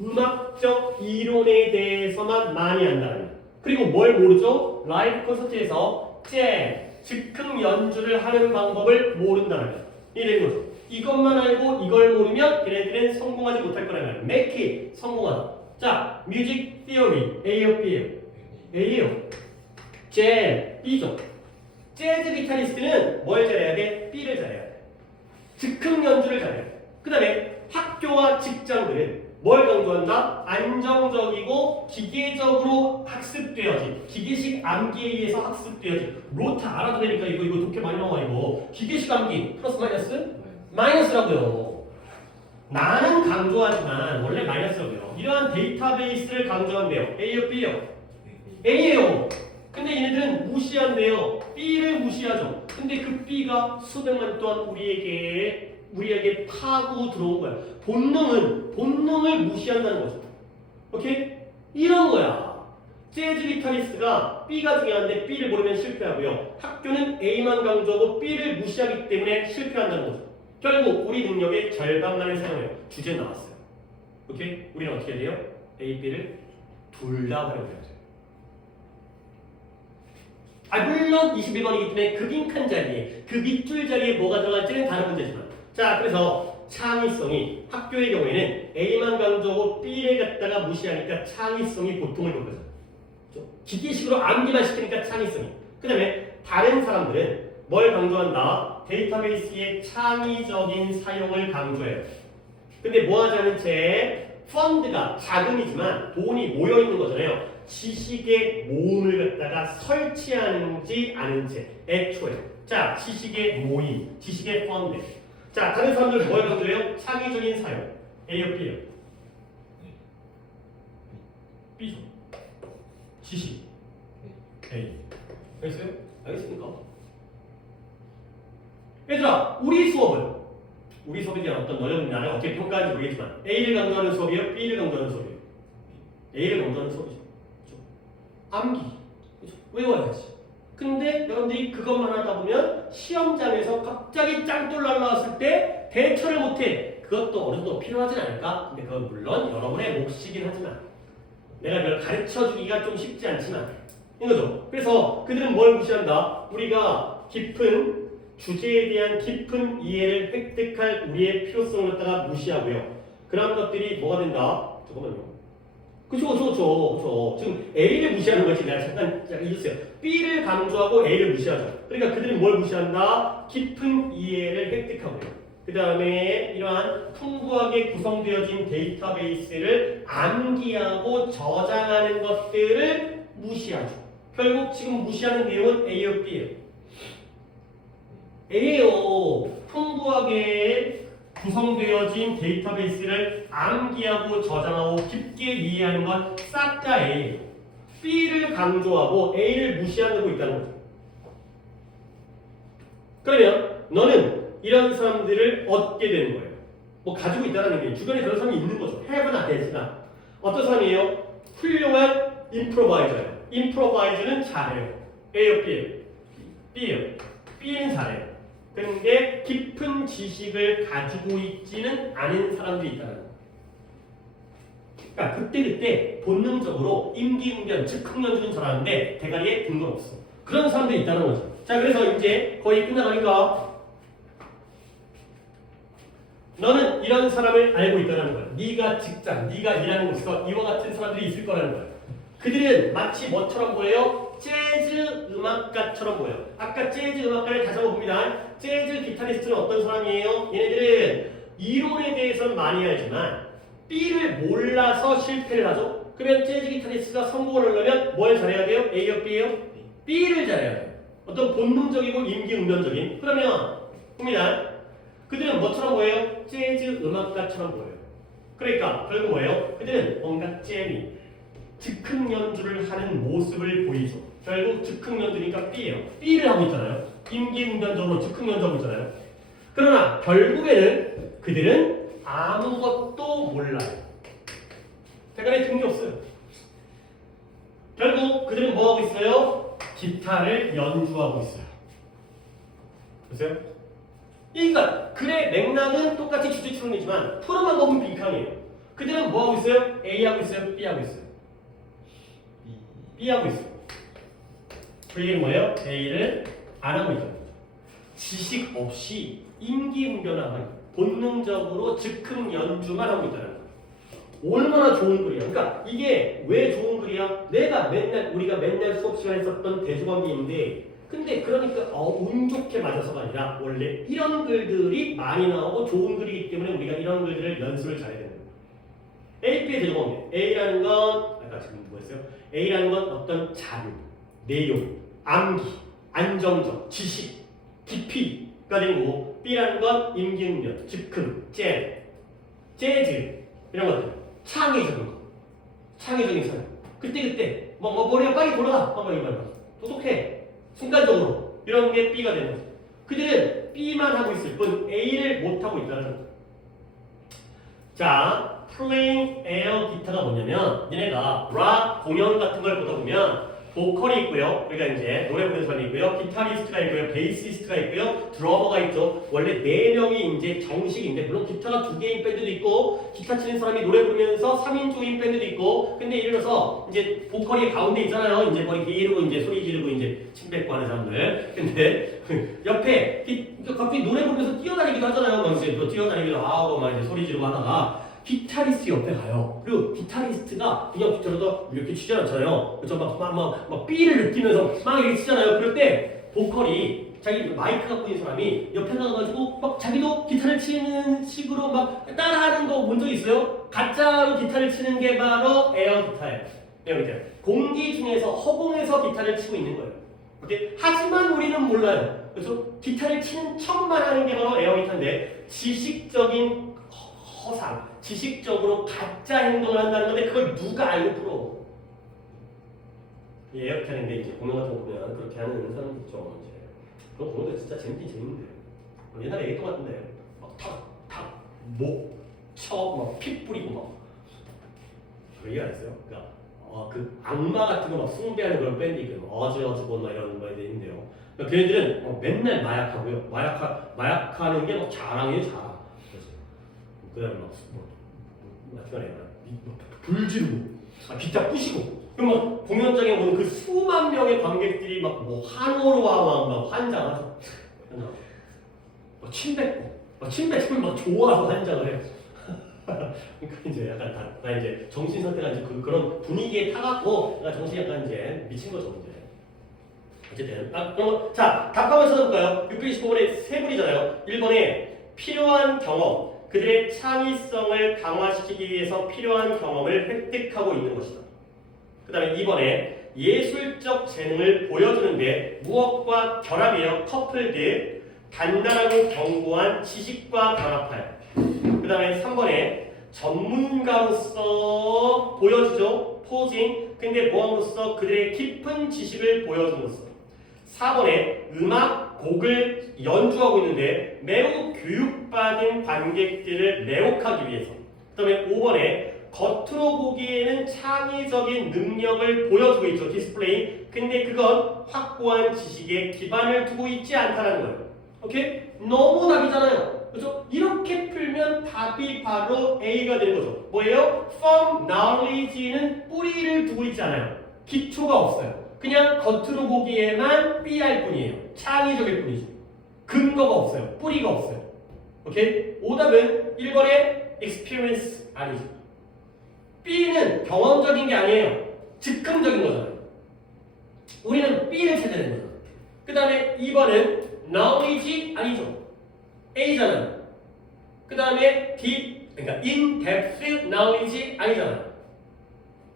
음악적 이론에 대해서만 많이 안다라면 그리고 뭘 모르죠? 라이브 콘서트에서 즉흥 연주를 하는 방법을 모른다라면 이런 거죠. 이것만 알고 이걸 모르면 걔네들은 성공하지 못할 거라면 make it 성공하다. 자, 뮤직 티어리 A요 B예요? A예요. B죠. 재즈 기타리스트는 뭘 잘해야 돼? B를 잘해야 돼. 즉흥 연주를 잘해야 돼. 그 다음에 학교와 직장들은 뭘 강조한다? 안정적이고 기계적으로 학습되어진 기계식 암기에 의해서 학습되어진 로타 알아도 되니까 이거 독해 많이 나와 이거 기계식 암기 플러스 마이너스? 마이너스라고요. 나는 강조하지만 원래 마이너스라고요. 이러한 데이터베이스를 강조한대요. A요 B요? A예요. 근데 얘네들은 무시한대요. B를 무시하죠. 근데 그 B가 수백만 동안 우리에게 파고 들어온 거야. 본능을 무시한다는 거죠. 오케이? 이런 거야. 재즈 기타리스트가 B가 중요한데 B를 모르면 실패하고요. 학교는 A만 강조하고 B를 무시하기 때문에 실패한다는 거죠. 결국 우리 능력의 절반만을 사용해요. 주제 나왔어요. 오케이? 우리는 어떻게 해야 돼요? A, B를 둘 다 활용해야 돼요. 물론 21번이기 때문에 그 빈칸 자리에 그 밑줄 자리에 뭐가 들어갈지는 다른 문제지만 자, 그래서 창의성이 학교의 경우에는 A만 강조하고 B를 갖다가 무시하니까 창의성이 고통을 받는 거죠. 기계식으로 암기만 시키니까 창의성이. 그 다음에 다른 사람들은 뭘 강조한다? 데이터베이스의 창의적인 사용을 강조해요. 근데 뭐 하지 않은 채 펀드가 자금이지만 돈이 모여있는 거잖아요. 지식의 모음을 갖다가 설치하는지 않은 채 애초에 자, 지식의 모임, 지식의 펀드. 자, 다른 사람들은 뭘 강조해요? 창의적인 사용. A요, B요? B죠. 지식. A. 알겠어요? 알겠습니까? 얘들아, 우리 수업에 대한 어떤 너희들 나를 어떻게 평가하는지 모르겠지만 A를 강조하는 수업이에요? B를 강조하는 수업이에요? A를 강조하는 수업이죠. 그렇죠? 암기. 그렇죠? 외워야지. 근데 여러분들이 그것만 하다 보면 시험장에서 갑자기 짱돌 날라왔을 때 대처를 못해. 그것도 어느 정도 필요하진 않을까? 근데 그건 물론 여러분의 몫이긴 하지만 내가 이걸 가르쳐주기가 좀 쉽지 않지만 이거죠. 그래서 그들은 뭘 무시한다? 우리가 깊은 주제에 대한 깊은 이해를 획득할 우리의 필요성을 갖다가 무시하고요. 그런 것들이 뭐가 된다? 잠깐만요. 그쵸. 지금 A를 무시하는 거지. 내가 잠깐 잊었어요. B를 강조하고 A를 무시하죠. 그러니까 그들은 뭘 무시한다? 깊은 이해를 획득하고요. 그 다음에 이러한 풍부하게 구성되어진 데이터베이스를 암기하고 저장하는 것들을 무시하죠. 결국 지금 무시하는 내용은 A요, B예요? A예요. 풍부하게 구성되어진 데이터베이스를 암기하고 저장하고 깊게 이해하는 건 싹 다 A예요. B를 강조하고 A를 무시하고 있다는 거죠. 그러면 너는 이런 사람들을 얻게 되는 거예요. 뭐 가지고 있다는 게 주변에 그런 사람이 있는 거죠. have나 des나. 어떤 사람이에요? 훌륭한 임프로바이저예요. 임프로바이저는 잘해요. A요, B예요? B예요. B는 잘해요. 그런데 깊은 지식을 가지고 있지는 않은 사람들이 있다는 거예요. 그러니까 그때 본능적으로 임기응변, 즉흥 연주는 잘하는데 대가리에 든 건 없어. 그런 사람들이 있다는 거죠. 자, 그래서 이제 거의 끝나가니까 너는 이런 사람을 알고 있다는 거야. 네가 직장, 네가 일하는 곳에서 이와 같은 사람들이 있을 거라는 거야. 그들은 마치 뭐처럼 보여요? 재즈 음악가처럼 보여요. 아까 재즈 음악가를 다시 한번 봅니다. 재즈 기타리스트는 어떤 사람이에요? 얘네들은 이론에 대해서는 많이 알지만 B를 몰라서 실패를 하죠. 그러면 재즈 기타리스트가 성공을 하려면 뭘 잘해야 돼요? A요? B예요? B를 잘해야 돼요. 어떤 본능적이고 임기응변적인. 그러면 봅니다. 그들은 뭐처럼 보여요? 재즈 음악가처럼 보여요. 그러니까 결국 뭐예요? 그들은 뭔가 재미, 즉흥 연주를 하는 모습을 보이죠. 결국 즉흥 연주니까 B예요. B를 하고 있잖아요. 임기응변적으로 즉흥 연주하고 있잖아요. 그러나 결국에는 그들은 아무것도 몰라요. 대간에 든 게 없어요. 결국 그들은 뭐 하고 있어요? 기타를 연주하고 있어요. 보세요. 그러니까 글의 맥락은 똑같이 주제 추론이지만 풀어만 보면 빈칸이에요. 그들은 뭐 하고 있어요? A 하고 있어요? B 하고 있어요? B 하고 있어요. 그 얘기는 뭐예요? A를 안 하고 있다는 거죠. 지식 없이 임기응변하는 본능적으로 즉흥 연주만 하고 있다는 거예요. 얼마나 좋은 글이야. 그러니까 이게 왜 좋은 글이야? 우리가 맨날 수업 시간에 썼던 대조관계인데 근데 그러니까 운 좋게 맞아서가 아니라 원래 이런 글들이 많이 나오고 좋은 글이기 때문에 우리가 이런 글들을 연습을 잘해야 되는 거예요. AP의 대조관계. A라는 건 아까 지금 뭐였어요? A라는 건 어떤 자료, 내용, 암기, 안정적, 지식, 깊이가 되는 거고 B라는 건 임기응변, 즉흥, 재즈 이런 것들, 창의적인 거, 창의적인 사람. 그때 뭐 머리가 빨리 돌아가, 이거 똑똑해, 순간적으로 이런 게 B가 되는 거죠. 그들은 B만 하고 있을 뿐 A를 못 하고 있다는 거죠. 자, playing air 기타가 뭐냐면 얘네가 락 공연 같은 걸 보다 보면 보컬이 있고요. 그러니까 이제 노래 부르는 사람이 있고요. 기타리스트가 있고요. 베이시스트가 있고요. 드러머가 있죠. 원래 4명이 이제 정식인데 물론 기타가 2개인 밴드도 있고 기타 치는 사람이 노래 부르면서 3인조인 밴드도 있고 근데 예를 들어서 이제 보컬이 가운데 있잖아요. 이제 머리 기르고 이제 소리 지르고 이제 침 뱉고 하는 사람들. 근데 옆에 갑자기 노래 부르면서 뛰어다니기도 하잖아요. 막 이제 뛰어다니기도 하고 막 이제 소리 지르고 하다가 기타리스트 옆에 가요. 그리고 기타리스트가 그냥 기타로도 이렇게 치지 않잖아요. 그래서 막 B를 느끼면서 막 이렇게 치잖아요. 그럴 때 보컬이 자기 마이크 갖고 있는 사람이 옆에 가가지고 막 자기도 기타를 치는 식으로 막 따라하는 거 본 적 있어요? 가짜로 기타를 치는 게 바로 에어 기타예요. 에어 기타. 공기 중에서 허공에서 기타를 치고 있는 거예요. 오케이? 하지만 우리는 몰라요. 그래서 기타를 치는 척만 하는 게 바로 에어 기타인데 지식적인 허상, 지식적으로 가짜 행동을 한다는 건데 그걸 누가 알고 풀어? 이렇게 하는데 이제 공연 같은 거 보면 그렇게 하는 사람들 있죠. 이제 그런 공연도 진짜 재밌는데 옛날에 얘기했던 것 같은데 막 막 피 뿌리고 막 그런 얘기 안 했어요? 그러니까 그 악마 같은 거 막 숭배하는 그런 밴드 있거든요. 어즈본 막 이런 거 있는데요. 그러니까 걔네들은 맨날 마약하고요. 마약하는 게 막 자랑이에요, 자랑. 그다음에 불 지르고 기타 부시고 그럼 막 공연장에 오는 그 수만 명의 관객들이 막 뭐 한오로와 막 환장하죠. 침 뱉고 침 뱉으면 막 좋아하고 환장을 해요. 그러니까 이제 약간 나 이제 정신 상태가 이제 그런 분위기에 타갖고 나 정신이 약간 이제 미친 거죠 이제. 어쨌든 그럼 자 답 한번 찾아볼까요? 625번에 세 분이잖아요. 1번에 필요한 경험. 그들의 창의성을 강화시키기 위해서 필요한 경험을 획득하고 있는 것이다. 그 다음에 2번에 예술적 재능을 보여주는데 무엇과 결합이에요? 커플드, 단단하고 견고한 지식과 결합하여. 그 다음에 3번에 전문가로서 보여주죠. 포징. 근데 모함으로써 그들의 깊은 지식을 보여주는 것이다. 4번에 곡을 연주하고 있는데 매우 교육받은 관객들을 매혹하기 위해서. 그 다음에 5번에 겉으로 보기에는 창의적인 능력을 보여주고 있죠. 디스플레이. 근데 그건 확고한 지식에 기반을 두고 있지 않다는 거예요. 오케이? 너무 답이잖아요. 그렇죠? 이렇게 풀면 답이 바로 A가 되는 거죠. 뭐예요? Firm knowledge는 뿌리를 두고 있지 않아요. 기초가 없어요. 그냥 겉으로 보기에만 B할 뿐이에요. 창의적일 뿐이죠. 근거가 없어요. 뿌리가 없어요. 오케이? 오답은 1번의 experience 아니죠. B는 경험적인 게 아니에요. 즉흥적인 거잖아요. 우리는 B를 찾아내는 거죠. 그 다음에 2번은 knowledge 아니죠. A잖아. 그 다음에 deep, 그러니까 in-depth knowledge 아니잖아.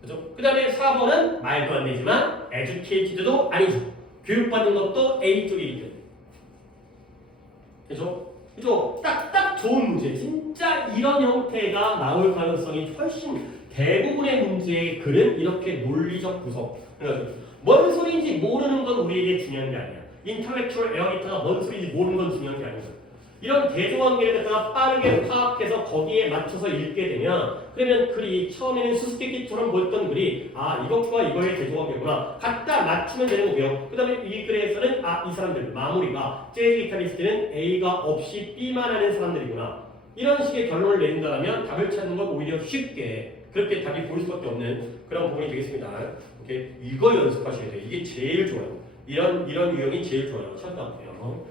그죠? 그 다음에 4번은 말도 안 되지만 educated도 아니죠. 교육받는 것도 A 쪽이거든. 그죠? 그죠? 딱 좋은 문제. 진짜 이런 형태가 나올 가능성이 훨씬 대부분의 문제의 글은 이렇게 논리적 구성. 그래가지고 뭔 소리인지 모르는 건 우리에게 중요한 게 아니야. 인터렉츄얼 에어기터가 뭔 소리인지 모르는 건 중요한 게 아니야. 이런 대조관계를 갖다가 빠르게 파악해서 거기에 맞춰서 읽게 되면 그러면 글이 처음에는 수수께끼처럼 보였던 글이 아 이것과 이거의 대조관계구나 갖다 맞추면 되는 거고요. 그 다음에 이 글에서는 아 이 사람들 마무리가 재즈 기타리스트는 A가 없이 B만 하는 사람들이구나 이런 식의 결론을 내린다면 답을 찾는 건 오히려 쉽게 그렇게 답이 보일 수밖에 없는 그런 부분이 되겠습니다. 오케이? 이거 연습하셔야 돼요. 이게 제일 좋아요. 이런 유형이 제일 좋아요. 시험 다음에요.